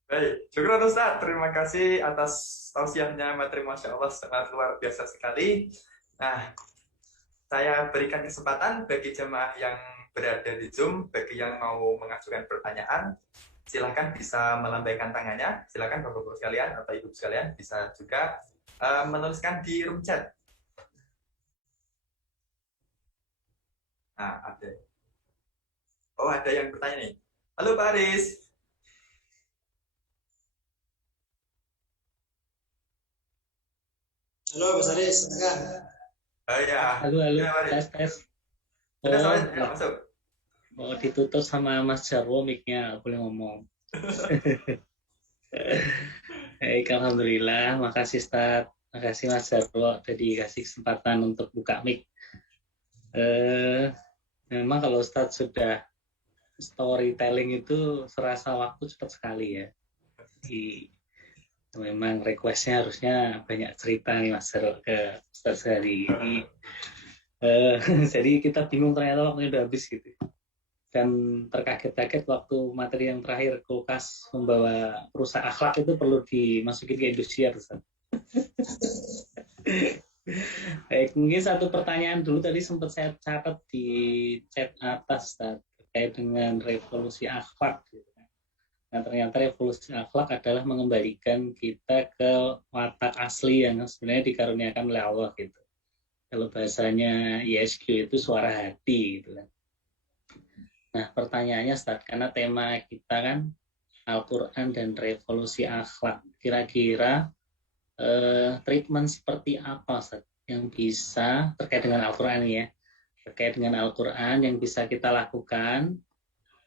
Baik, syukur Ustaz. Terima kasih atas tausiahnya, materi Masya Allah sangat luar biasa sekali. Nah, saya berikan kesempatan bagi jemaah yang berada di Zoom, bagi yang mau mengajukan pertanyaan, silakan bisa melambaikan tangannya. Silakan Bapak-Bapak sekalian atau Ibu sekalian bisa juga menuliskan di room chat. Nah, ada. Oh, ada yang bertanya nih. Halo Pak Aris. Halo Mas Aris, silakan. Oh ya, Halo, halo, gimana Pak Aris? tes. Sudah Oh, sampai? Ya, masuk. mau ditutup sama Mas Jarwo mic-nya, boleh ngomong. Baik, Alhamdulillah. Makasih, Ustaz. Makasih, Mas Jarwo. Udah dikasih kesempatan untuk buka mic. Memang kalau Ustaz sudah storytelling itu serasa waktu cepat sekali ya. Jadi, memang request-nya harusnya banyak cerita nih, Mas Jarwo, ke Ustaz hari ini. Jadi kita bingung ternyata waktunya udah habis gitu. Dan terkaget-kaget waktu materi yang terakhir kulkas membawa perusak akhlak itu perlu dimasukin ke indosiar. Baik, mungkin satu pertanyaan dulu tadi sempat saya catat di chat atas terkait dengan revolusi akhlak. Nah, ternyata revolusi akhlak adalah mengembalikan kita ke watak asli yang sebenarnya dikaruniakan oleh Allah gitu. Kalau bahasanya ISQ itu suara hati gitu kan. Nah, pertanyaannya Ustaz, karena tema kita kan Al-Quran dan revolusi akhlak. Kira-kira treatment seperti apa Ustaz yang bisa terkait dengan Al-Quran ya? Terkait dengan Al-Quran yang bisa kita lakukan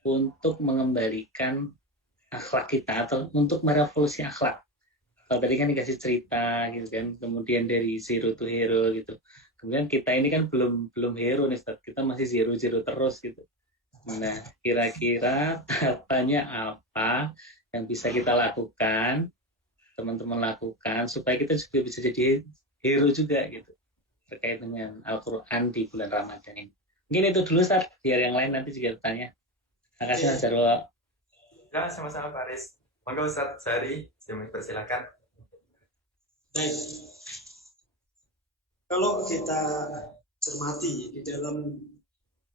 untuk mengembalikan akhlak kita atau untuk merevolusi akhlak. Kalau tadi kan dikasih cerita gitu kan, kemudian dari zero to hero gitu. Kemudian kita ini kan belum hero nih Ustaz, kita masih zero terus gitu. Nah, kira-kira tahapannya apa yang bisa kita lakukan, teman-teman lakukan, supaya kita juga bisa jadi hero juga gitu, terkait dengan Al-Quran di bulan Ramadan ini. Mungkin itu dulu, Ustaz, biar yang lain nanti juga bertanya. Terima kasih, Mas Jarwo. Ya, sama-sama Pak Aris. Monggo Ustaz Zari, saya persilakan. Baik. Kalau kita cermati di dalam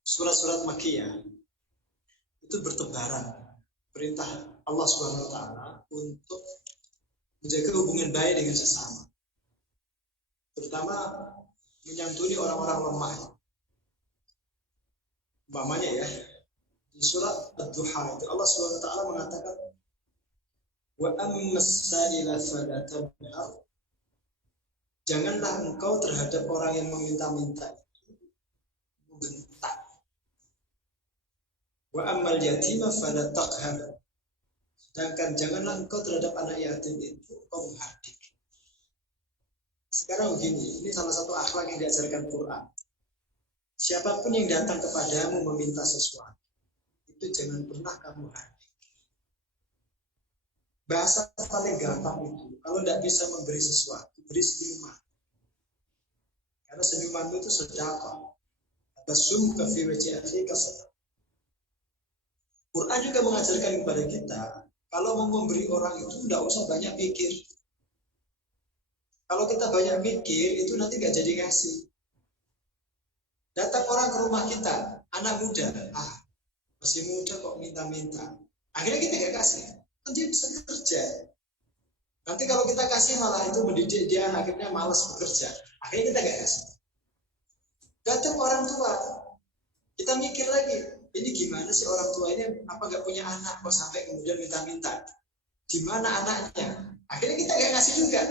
surat-surat Makkiyah itu bertebaran perintah Allah Subhanahu wa taala untuk menjaga hubungan baik dengan sesama. Terutama menyantuni orang-orang lemah. Umpamanya ya, di surat Ad-Duha itu Allah Subhanahu wa taala mengatakan wa ammas sa'ila fala tanhar. Janganlah engkau terhadap orang yang meminta-minta itu membentak. Wa ammal yatima fala taqhar. Sedangkan janganlah engkau terhadap anak yatim itu engkau menghardik. Sekarang begini, ini salah satu akhlak yang diajarkan Quran. Siapapun yang datang kepadamu meminta sesuatu, itu jangan pernah kamu hardik. Bahasa paling gampang itu, kalau tidak bisa memberi sesuatu, beri senyuman. Karena senyuman itu sedekah. Basum kafi wajhi akhika sadaqah. Quran juga mengajarkan kepada kita, kalau mau memberi orang itu tidak usah banyak pikir. Kalau kita banyak pikir, itu nanti nggak jadi ngasih. Datang orang ke rumah kita, anak muda, masih muda kok minta-minta. Akhirnya kita nggak kasih, kan dia bisa kerja. Nanti kalau kita kasih malah itu mendidik dia, akhirnya malas bekerja. Akhirnya kita nggak kasih. Datang orang tua, kita mikir lagi, ini gimana sih orang tua ini, apa nggak punya anak kok sampai kemudian minta-minta? Di mana anaknya? Akhirnya kita nggak kasih juga.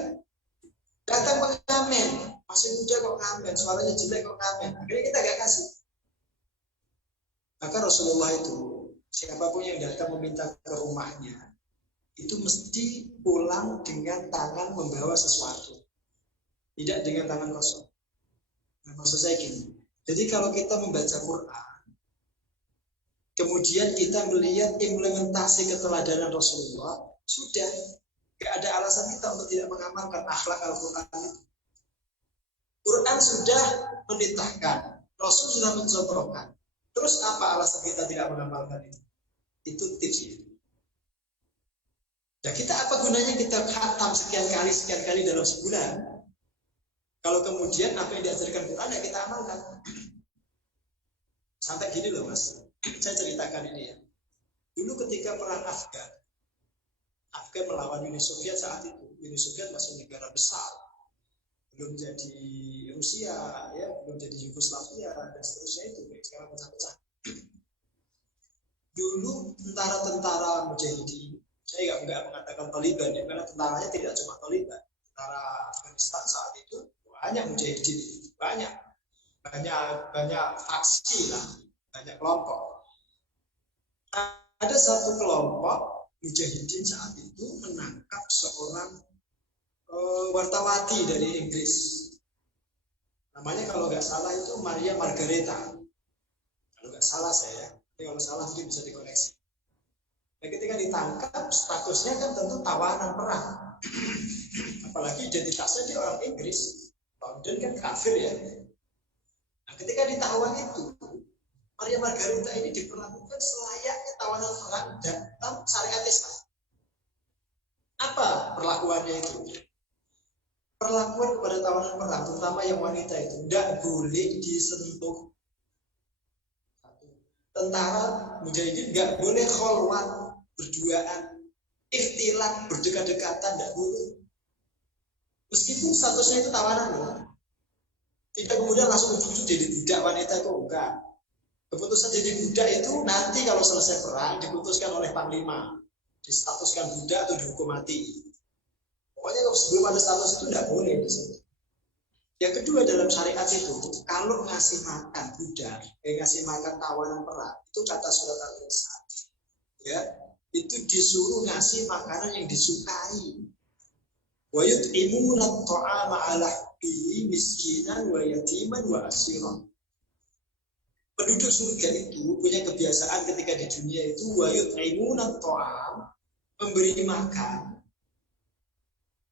Datang pengamen, masih muda kok ngamen, suaranya jelek kok ngamen. Akhirnya kita nggak kasih. Maka Rasulullah itu, siapapun yang datang meminta ke rumahnya, itu mesti pulang dengan tangan membawa sesuatu, tidak dengan tangan kosong. Nah, maksud saya gini, jadi kalau kita membaca Quran, kemudian kita melihat implementasi keteladanan Rasulullah, sudah gak ada alasan kita untuk tidak mengamalkan akhlak Al-Quran itu. Quran sudah menitahkan, Rasul sudah mencontohkan. Terus apa alasan kita tidak mengamalkan itu? Itu tips. Ya kita apa gunanya kita khatam sekian kali dalam sebulan? Kalau kemudian apa yang diajarkan Quran ya kita amalkan. Sampai gini loh Mas, saya ceritakan ini ya. Dulu ketika perang Afgan melawan Uni Soviet saat itu. Uni Soviet masih negara besar, belum jadi Rusia, ya belum jadi Yugoslavia dan seterusnya itu sekarang pecah-pecah. Dulu tentara-tentara mujahidin, saya nggak mengatakan Taliban ya, karena tentaranya tidak cuma Taliban. Tentara Afghanistan saat itu banyak mujahidin, banyak faksi lah, banyak kelompok. Ada satu kelompok mujahidin saat itu menangkap seorang wartawati dari Inggris. Namanya kalau nggak salah itu Maria Margareta. Kalau nggak salah saya, tapi kalau salah mungkin bisa dikoreksi. Nah, ketika ditangkap, statusnya kan tentu tawanan perang. Apalagi identitasnya dia orang Inggris. London kan kafir ya. Nah, ketika ditawan itu, Maria Margareta ini diperlakukan selayaknya tawanan perang dalam syariat Islam. Apa perlakuannya itu? Perlakuan kepada tawanan perang, terutama yang wanita itu, tidak boleh disentuh. Tentara mujahidin nggak boleh kholwat, berduaan, ikhtilat, berdekat-dekatan, tidak boleh. Meskipun statusnya itu tawanan, loh. Tidak kemudian langsung ujung-ujung jadi budak wanita itu, enggak. Keputusan jadi budak itu nanti kalau selesai perang diputuskan oleh panglima, distatuskan budak atau dihukum mati. Pokoknya sebelum ada status itu tidak boleh. Yang kedua dalam syariat itu, kalau ngasih makan budak, ngasih makan tawanan perang, itu kata surat Al-Insan, ya, itu disuruh ngasih makanan yang disukai. Wa yut'imuna at-ta'ama 'ala hubbihi miskinan wa yatiman wa asiran. Penduduk surga itu punya kebiasaan ketika di dunia itu wa yut'imuna at-ta'am, memberi makan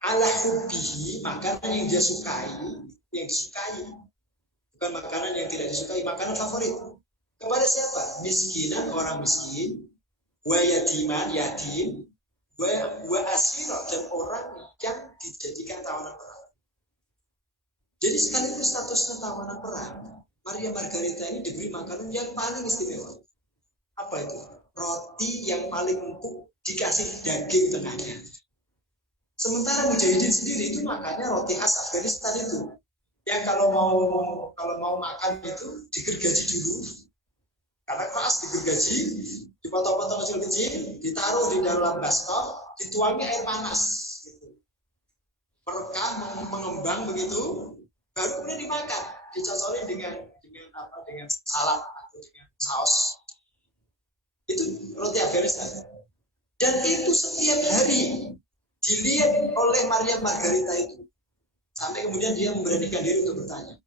ala hubbihi, makanan yang dia sukai, yang disukai, bukan makanan yang tidak disukai, makanan favorit. Kepada siapa? Miskinan, orang miskin, wa yatiman, yatim, wa asira, dan orang yang dijadikan tawanan perang. Jadi sekaligus statusnya tawanan perang, Maria Margareta ini diberi makanan yang paling istimewa. Apa itu? Roti yang paling empuk dikasih daging tengahnya. Sementara mujahidin sendiri itu makannya roti khas Afghanistan itu, yang kalau mau makan itu digergaji dulu, karena keras digergaji, dipotong-potong kecil-kecil, ditaruh di dalam baskom, dituangnya air panas, gitu. Merekah, mengembang begitu, baru kemudian dimakan, dicocoli dengan salad atau dengan saus. Itu roti Afghanistan, dan itu setiap hari dilihat oleh Maria Margareta itu, sampai kemudian dia memberanikan diri untuk bertanya,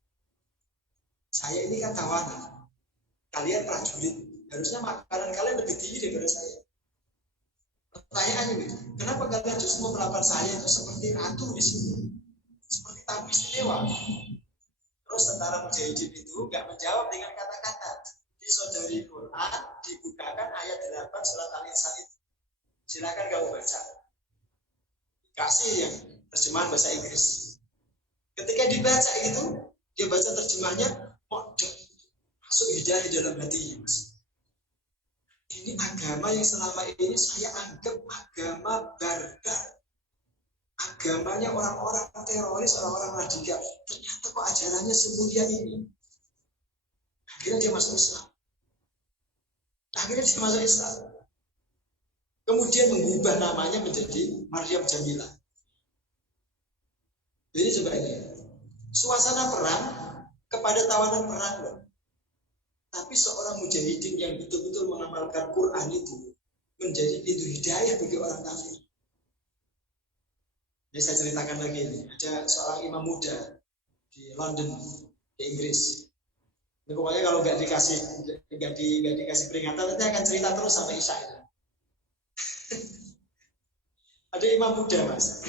saya ini kan tawanan, kalian prajurit, harusnya makanan kalian lebih tinggi daripada saya. Pertanyaannya gitu, kenapa kalian justru memperlakukan saya itu seperti ratu di sini, seperti tamu istimewa? Terus tentara mujahidin itu nggak menjawab dengan kata-kata. Di saudari Quran dibukakan ayat 8 surat Al-Insan itu. Silakan kamu baca. Kasih yang terjemahan bahasa Inggris. Ketika dibaca itu, dia baca terjemahnya, masuk hidayah di dalam hatinya, Mas. Ini agama yang selama ini saya anggap agama barbar. Agamanya orang-orang teroris, orang-orang radikal. Ternyata kok ajarannya semulia ini. Akhirnya dia masuk Islam. Kemudian mengubah namanya menjadi Maryam Jamilah. Jadi coba ini, suasana perang kepada tawanan perang loh. Tapi seorang mujahidin yang betul-betul mengamalkan Quran itu menjadi pintu hidayah bagi orang kafir. Ini saya ceritakan lagi ini. Ada seorang imam muda di London, di Inggris. Ini pokoknya kalau nggak dikasih peringatan, nanti akan cerita terus sampai Isya. Ada imam muda, Mas.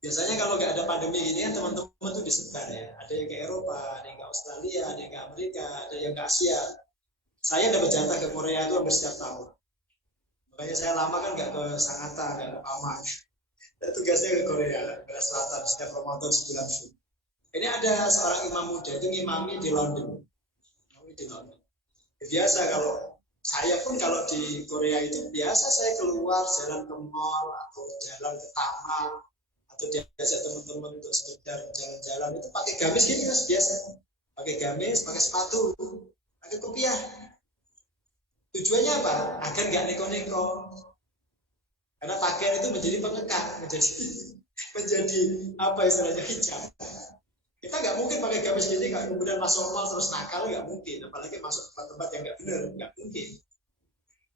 Biasanya kalau nggak ada pandemi gini kan teman-teman tuh disebar ya. Ada yang ke Eropa, ada yang ke Australia, ada yang ke Amerika, ada yang ke Asia. Saya dapat jatah ke Korea itu hampir setiap tahun. Makanya saya lama kan nggak ke Sangatta, nggak ke Palma. Dan tugasnya ke Korea Selatan setiap Ramadan sebulan full. Ini ada seorang imam muda itu ngimami di London. Biasa kalau saya pun kalau di Korea itu biasa saya keluar jalan ke mall atau jalan ke taman atau diajak teman-teman untuk sekedar jalan-jalan itu pakai gamis gini mas biasa, pakai gamis, pakai sepatu, pakai kopiah. Tujuannya apa? Agar nggak neko-neko. Karena pakaian itu menjadi pengekat, menjadi apa istilahnya hijab. Kita nggak mungkin pakai gamis gini kalau kemudian masuk mall terus nakal, nggak mungkin. Apalagi masuk tempat-tempat yang nggak benar, nggak mungkin.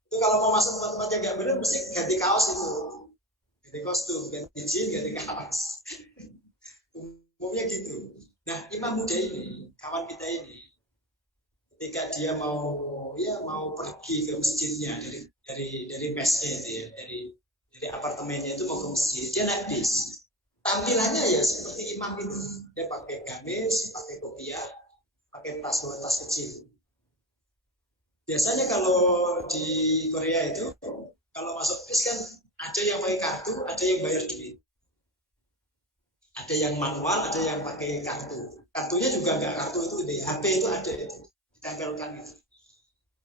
Itu kalau mau masuk tempat-tempat yang nggak benar mesti ganti kaos itu, ganti kostum, ganti jeans, ganti kaos. Umumnya gitu. Nah, imam muda ini, kawan kita ini, ketika dia mau pergi ke masjidnya dari mesnya itu ya, dari apartemennya itu mau ke masjid, dia naik bis. Tampilannya ya seperti imam itu, dia pakai gamis, pakai kopiah, pakai bawa tas kecil. Biasanya kalau di Korea itu kalau masuk bis kan ada yang pakai kartu, ada yang bayar duit. Ada yang manual, ada yang pakai kartu. Kartunya juga nggak kartu itu di HP itu ada itu, ditempelkan itu.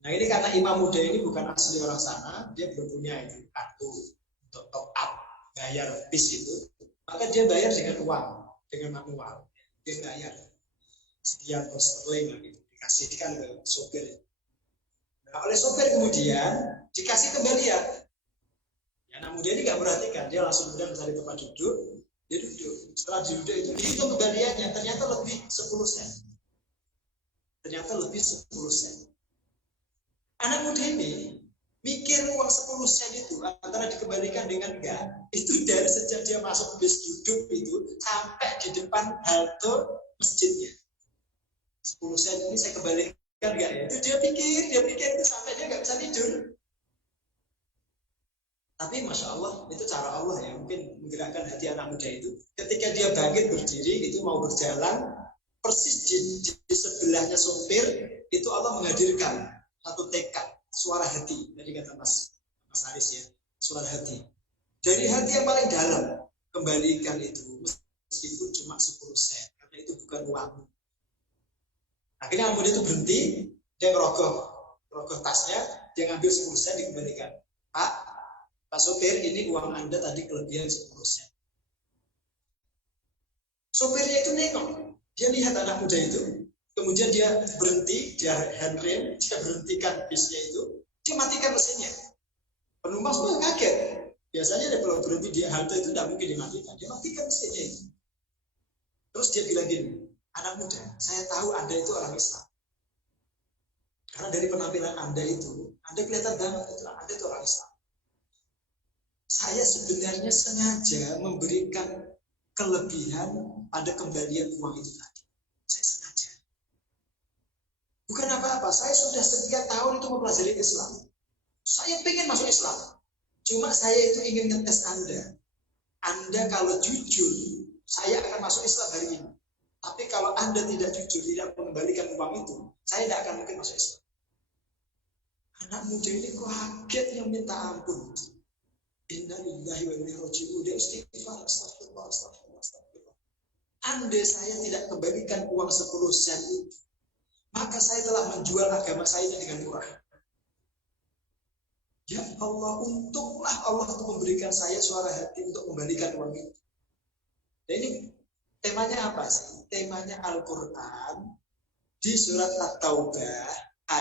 Nah ini karena imam muda ini bukan asli orang sana, dia belum punya itu kartu untuk top up bayar bis itu, maka dia bayar dengan uang, dengan manual. Dia bayar sekian sterling gitu, dikasihkan ke sopir. Nah, oleh sopir kemudian dikasih kembalian. Ya, anak muda ini nggak perhatikan, dia langsung kemudian mencari tempat duduk, dia duduk. Setelah duduk itu dihitung kembaliannya, ternyata lebih 10 sen. Ternyata lebih 10 sen. Anak muda ini mikir uang 10 sen itu antara dikembalikan dengan enggak, itu dari sejak dia masuk bis duduk itu sampai di depan halte masjidnya. 10 sen ini saya kembalikan enggak ya? Itu dia pikir itu sampai dia nggak bisa tidur. Tapi Masya Allah, itu cara Allah ya, mungkin menggerakkan hati anak muda itu. Ketika dia bangkit berdiri, itu mau berjalan, persis di sebelahnya sopir, itu Allah menghadirkan satu tekad, suara hati. Tadi kata Mas Aris ya, suara hati. Dari hati yang paling dalam, kembalikan itu, meskipun cuma 10 sen, karena itu bukan uang. Akhirnya anak muda itu berhenti, dia ngerogoh tasnya, dia ngambil 10 sen dikembalikan. Pak sopir, ini uang Anda tadi kelebihan 10 sen. Sopirnya itu nengok, dia lihat anak muda itu, kemudian dia berhenti, dia handrem, dia berhentikan bisnya itu, dia matikan mesinnya. Penumpang semua kaget. Biasanya kalau berhenti di halte itu tidak mungkin dimatikan, dia matikan mesinnya itu. Terus dia bilang gini, anak muda, saya tahu Anda itu orang Islam. Karena dari penampilan Anda itu, Anda kelihatan banget itu Anda itu orang Islam. Saya sebenarnya sengaja memberikan kelebihan pada kembalian uang itu tadi. Saya sengaja. Bukan apa-apa, saya sudah sekian tahun itu mempelajari Islam. Saya pengen masuk Islam. Cuma saya itu ingin ngetes Anda. Anda kalau jujur, saya akan masuk Islam hari ini. Tapi kalau Anda tidak jujur, tidak mengembalikan uang itu, saya tidak akan mungkin masuk Islam. Anak muda ini kok kagetnya minta ampun. Innalillahi wa inna ilaihi raji'un. Dia istighfar, astagfirullah. Andai saya tidak kembalikan uang 10 sen itu, maka saya telah menjual agama saya dengan murah. Ya Allah, untunglah Allah untuk memberikan saya suara hati untuk membalikan uang itu. Dan ini temanya apa sih? Temanya Al-Quran di surat At-Taubah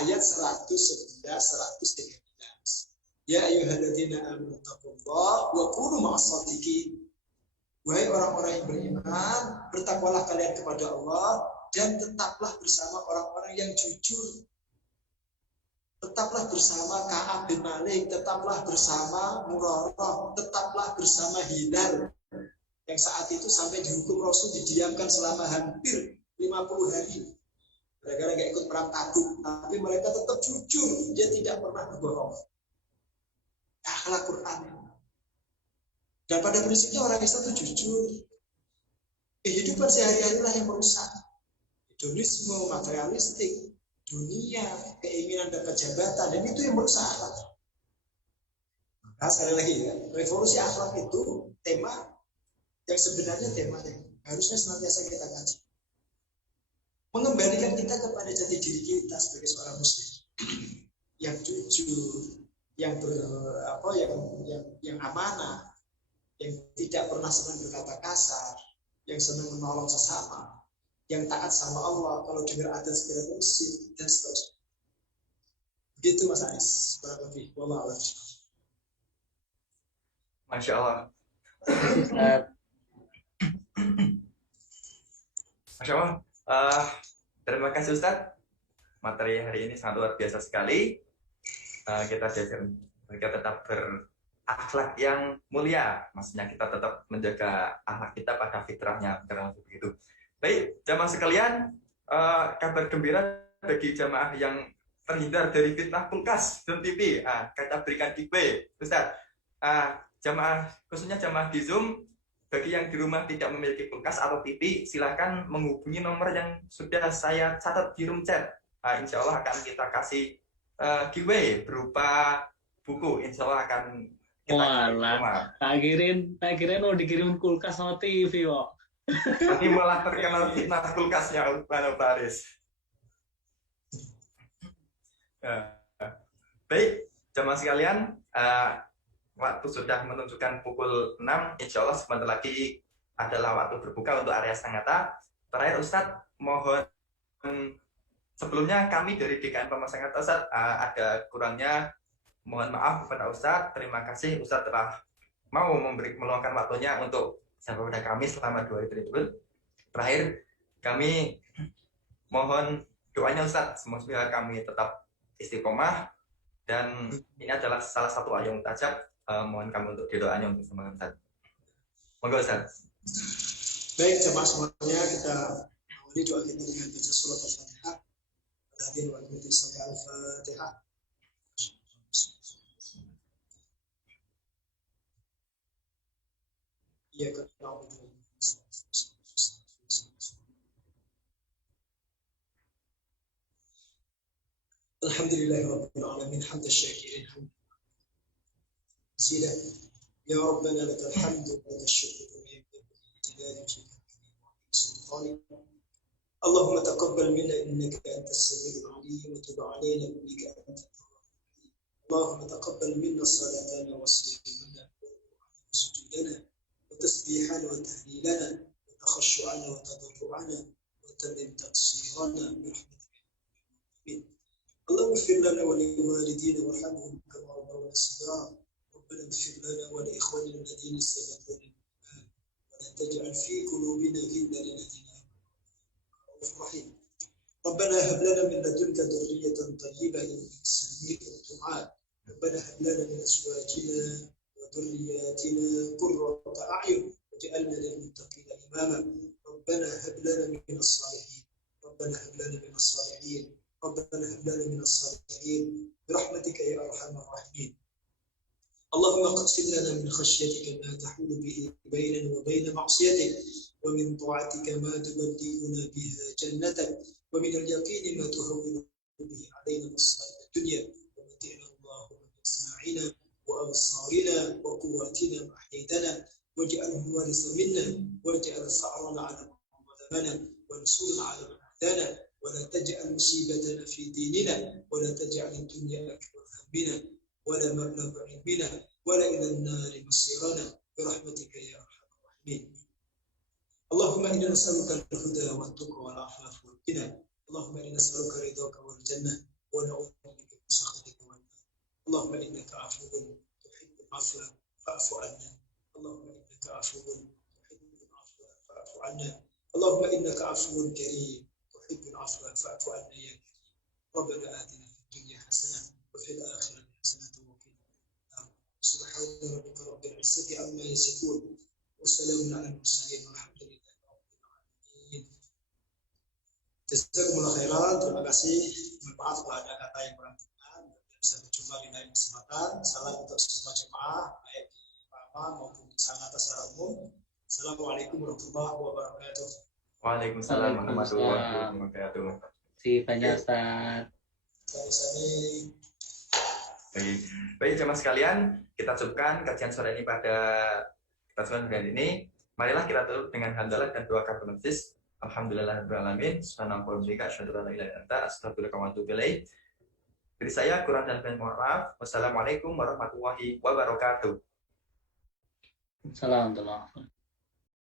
ayat 111, 113. Ya ayyuhalladzina amanu taqullaha wa kunu ma'as-shadiqin. Wahai orang-orang yang beriman, bertakwalah kalian kepada Allah dan tetaplah bersama orang-orang yang jujur. Tetaplah bersama Ka'ab bin Malik, tetaplah bersama Murarah, tetaplah bersama Hilal yang saat itu sampai dihukum Rasul didiamkan selama hampir 50 hari. Gara-gara gak ikut perang Tabuk, tapi mereka tetap jujur, dia tidak pernah berbohong. Akhlak Quran. Dan pada prinsipnya orang Islam itu jujur. Kehidupan sehari-hari lah yang merusak. Hedonisme, materialistik, dunia, keinginan dapat jabatan, dan itu yang merusak akhlak. Maka sekali lagi ya, revolusi akhlak itu tema yang sebenarnya tema yang harusnya senantiasa kita kaji. Mengembalikan kita kepada jati diri kita sebagai seorang muslim yang jujur, yang amanah, yang tidak pernah senang berkata kasar, yang senang menolong sesama, yang taat sama Allah, kalau dengar adzan segera ke masjid, dan seterusnya. Begitu Mas Anis, kurang lebih. Wallah alam. Masya Allah. Ustaz. Masya Allah. Terima kasih Ustadz. Materi hari ini sangat luar biasa sekali. Kita tetap berakhlak yang mulia. Maksudnya kita tetap menjaga akhlak kita pada fitrahnya. Begitu. Baik, jamaah sekalian, kabar gembira bagi jamaah yang terhindar dari fitnah kulkas dan TV. Kita berikan giveaway, Ustaz. Jamaah, khususnya jamaah di Zoom, bagi yang di rumah tidak memiliki kulkas atau TV, silahkan menghubungi nomor yang sudah saya catat di room chat. Insya Allah akan kita kasih giveaway berupa buku. Insya Allah akan kita Walah, tak kirain mau dikirim kulkas sama TV kok. Nanti malah terkenal fitnah kulkasnya Pak Faris. Baik, jamaah sekalian, waktu sudah menunjukkan pukul 6, insya Allah sebentar lagi adalah waktu berbuka untuk area Sangatta. Terakhir Ustadz, mohon sebelumnya kami dari DKN Pama Sangatta Ustadz, ada kurangnya, mohon maaf kepada Ustadz. Terima kasih Ustadz telah mau meluangkan waktunya untuk sampai pada kami selama 2 hari tersebut. Terakhir, kami mohon doanya Ustadz, semoga kami tetap istiqomah, dan ini adalah salah satu ayat mutajab. Mohon kami untuk doanya untuk semangat Ustadz. Monggo Ustadz. Baik, jemaah semuanya, kita awali doa kita dengan baca surat Al-Fatihah. Hadirin wa hadirat sampai Al-Fatihah. Ya na'budu. Alhamdulillahi rabbil alamin, hamdan syakirin, hamdan ya Rabbana lakal hamdu wa syukru Allahumma taqabbal minna innaka antas samiul alim wa tub alaina innaka antat tawwabur rahim. Allahumma taqabbal minna salatana wa siyamana wa sujudana wa tasbihana wa tahlilana wa takhashu'ana wa tadarru'ana wa tammim taqsirana bi rahmatika. اللهم اغفر لنا ولوالدينا وارحمهم كما ربونا صغارا. ربنا اغفر لنا ولاخواننا الذين سبقونا بالايمان ولا تجعل في قلوبنا غلا للذين امنوا رحيم. ربنا هب لنا من لدنك ذرية طيبة انك سميع الدعاء. ربنا هب لنا من ازواجنا وذرياتنا قرة اعين واجعلنا للمتقين اماما. ربنا هب لنا من الصالحين. ربنا هب لنا من الصالحين. ربنا هب لنا من الصالحين برحمتك يا ارحم الراحمين. اللهم اقسم لنا من خشيتك ما تحول به بيننا وبين معصيتك ومن طاعتك ما تبلغنا بها جنتك ومن اليقين ما تهون به علينا مصائب الدنيا ومتعنا اللهم باسماعنا وابصارنا وقواتنا ما احييتنا واجعله الوارث منا واجعل ثارنا على من ظلمنا وانصرنا على من عادانا ولا تجعل مصيبتنا في ديننا ولا تجعل الدنيا أكبر همنا ولا مبلغ علمنا ولا إلى النار مصيرنا برحمتك يا أرحم الراحمين. اللهم إنا نسألك الهدى والتقى والعفاف والغنى. اللهم إنا نسألك رضاك والجنة ونعوذ بك من سخطك والنار. اللهم إنك عفو تحب العفو فاعف عنا. اللهم إنك عفو تحب العفو فاعف عنا. اللهم إنك عفو كريم تحب العفو فاعف عنا يا كريم. ربنا آتنا في الدنيا حسنة وفي الآخرة حسنة وقنا النار. سبحان ربك رب العزة عما يصفون وسلام على المرسلين والحمد لله رب العالمين. Jazakumullah khairan. Terima kasih. Mohon maaf kalau ada kata yang kurang berkenan. Bisa berjumpa di lain kesempatan. Salam untuk semua jemaah baik di Pama maupun di Sangatta secara umum. Assalamualaikum warahmatullahi wabarakatuh. Waalaikumsalam warahmatullahi wabarakatuh. Terima kasih banyak Ustaz. Baik jemaah sekalian, kita cukupkan kajian sore ini pada kesempatan ini. Marilah kita tutup dengan hamdalah dan doa kafaratul majlis. Alhamdulillahirabbil alamin. Subhanallah wa bihamdihi asyhadu an la ilaha illa anta astaghfiruka wa atubu ilaik. Dari saya kurang dan lebih mohon maaf. Wassalamualaikum warahmatullahi wabarakatuh. Assalamualaikum warahmatullahi wabarakatuh.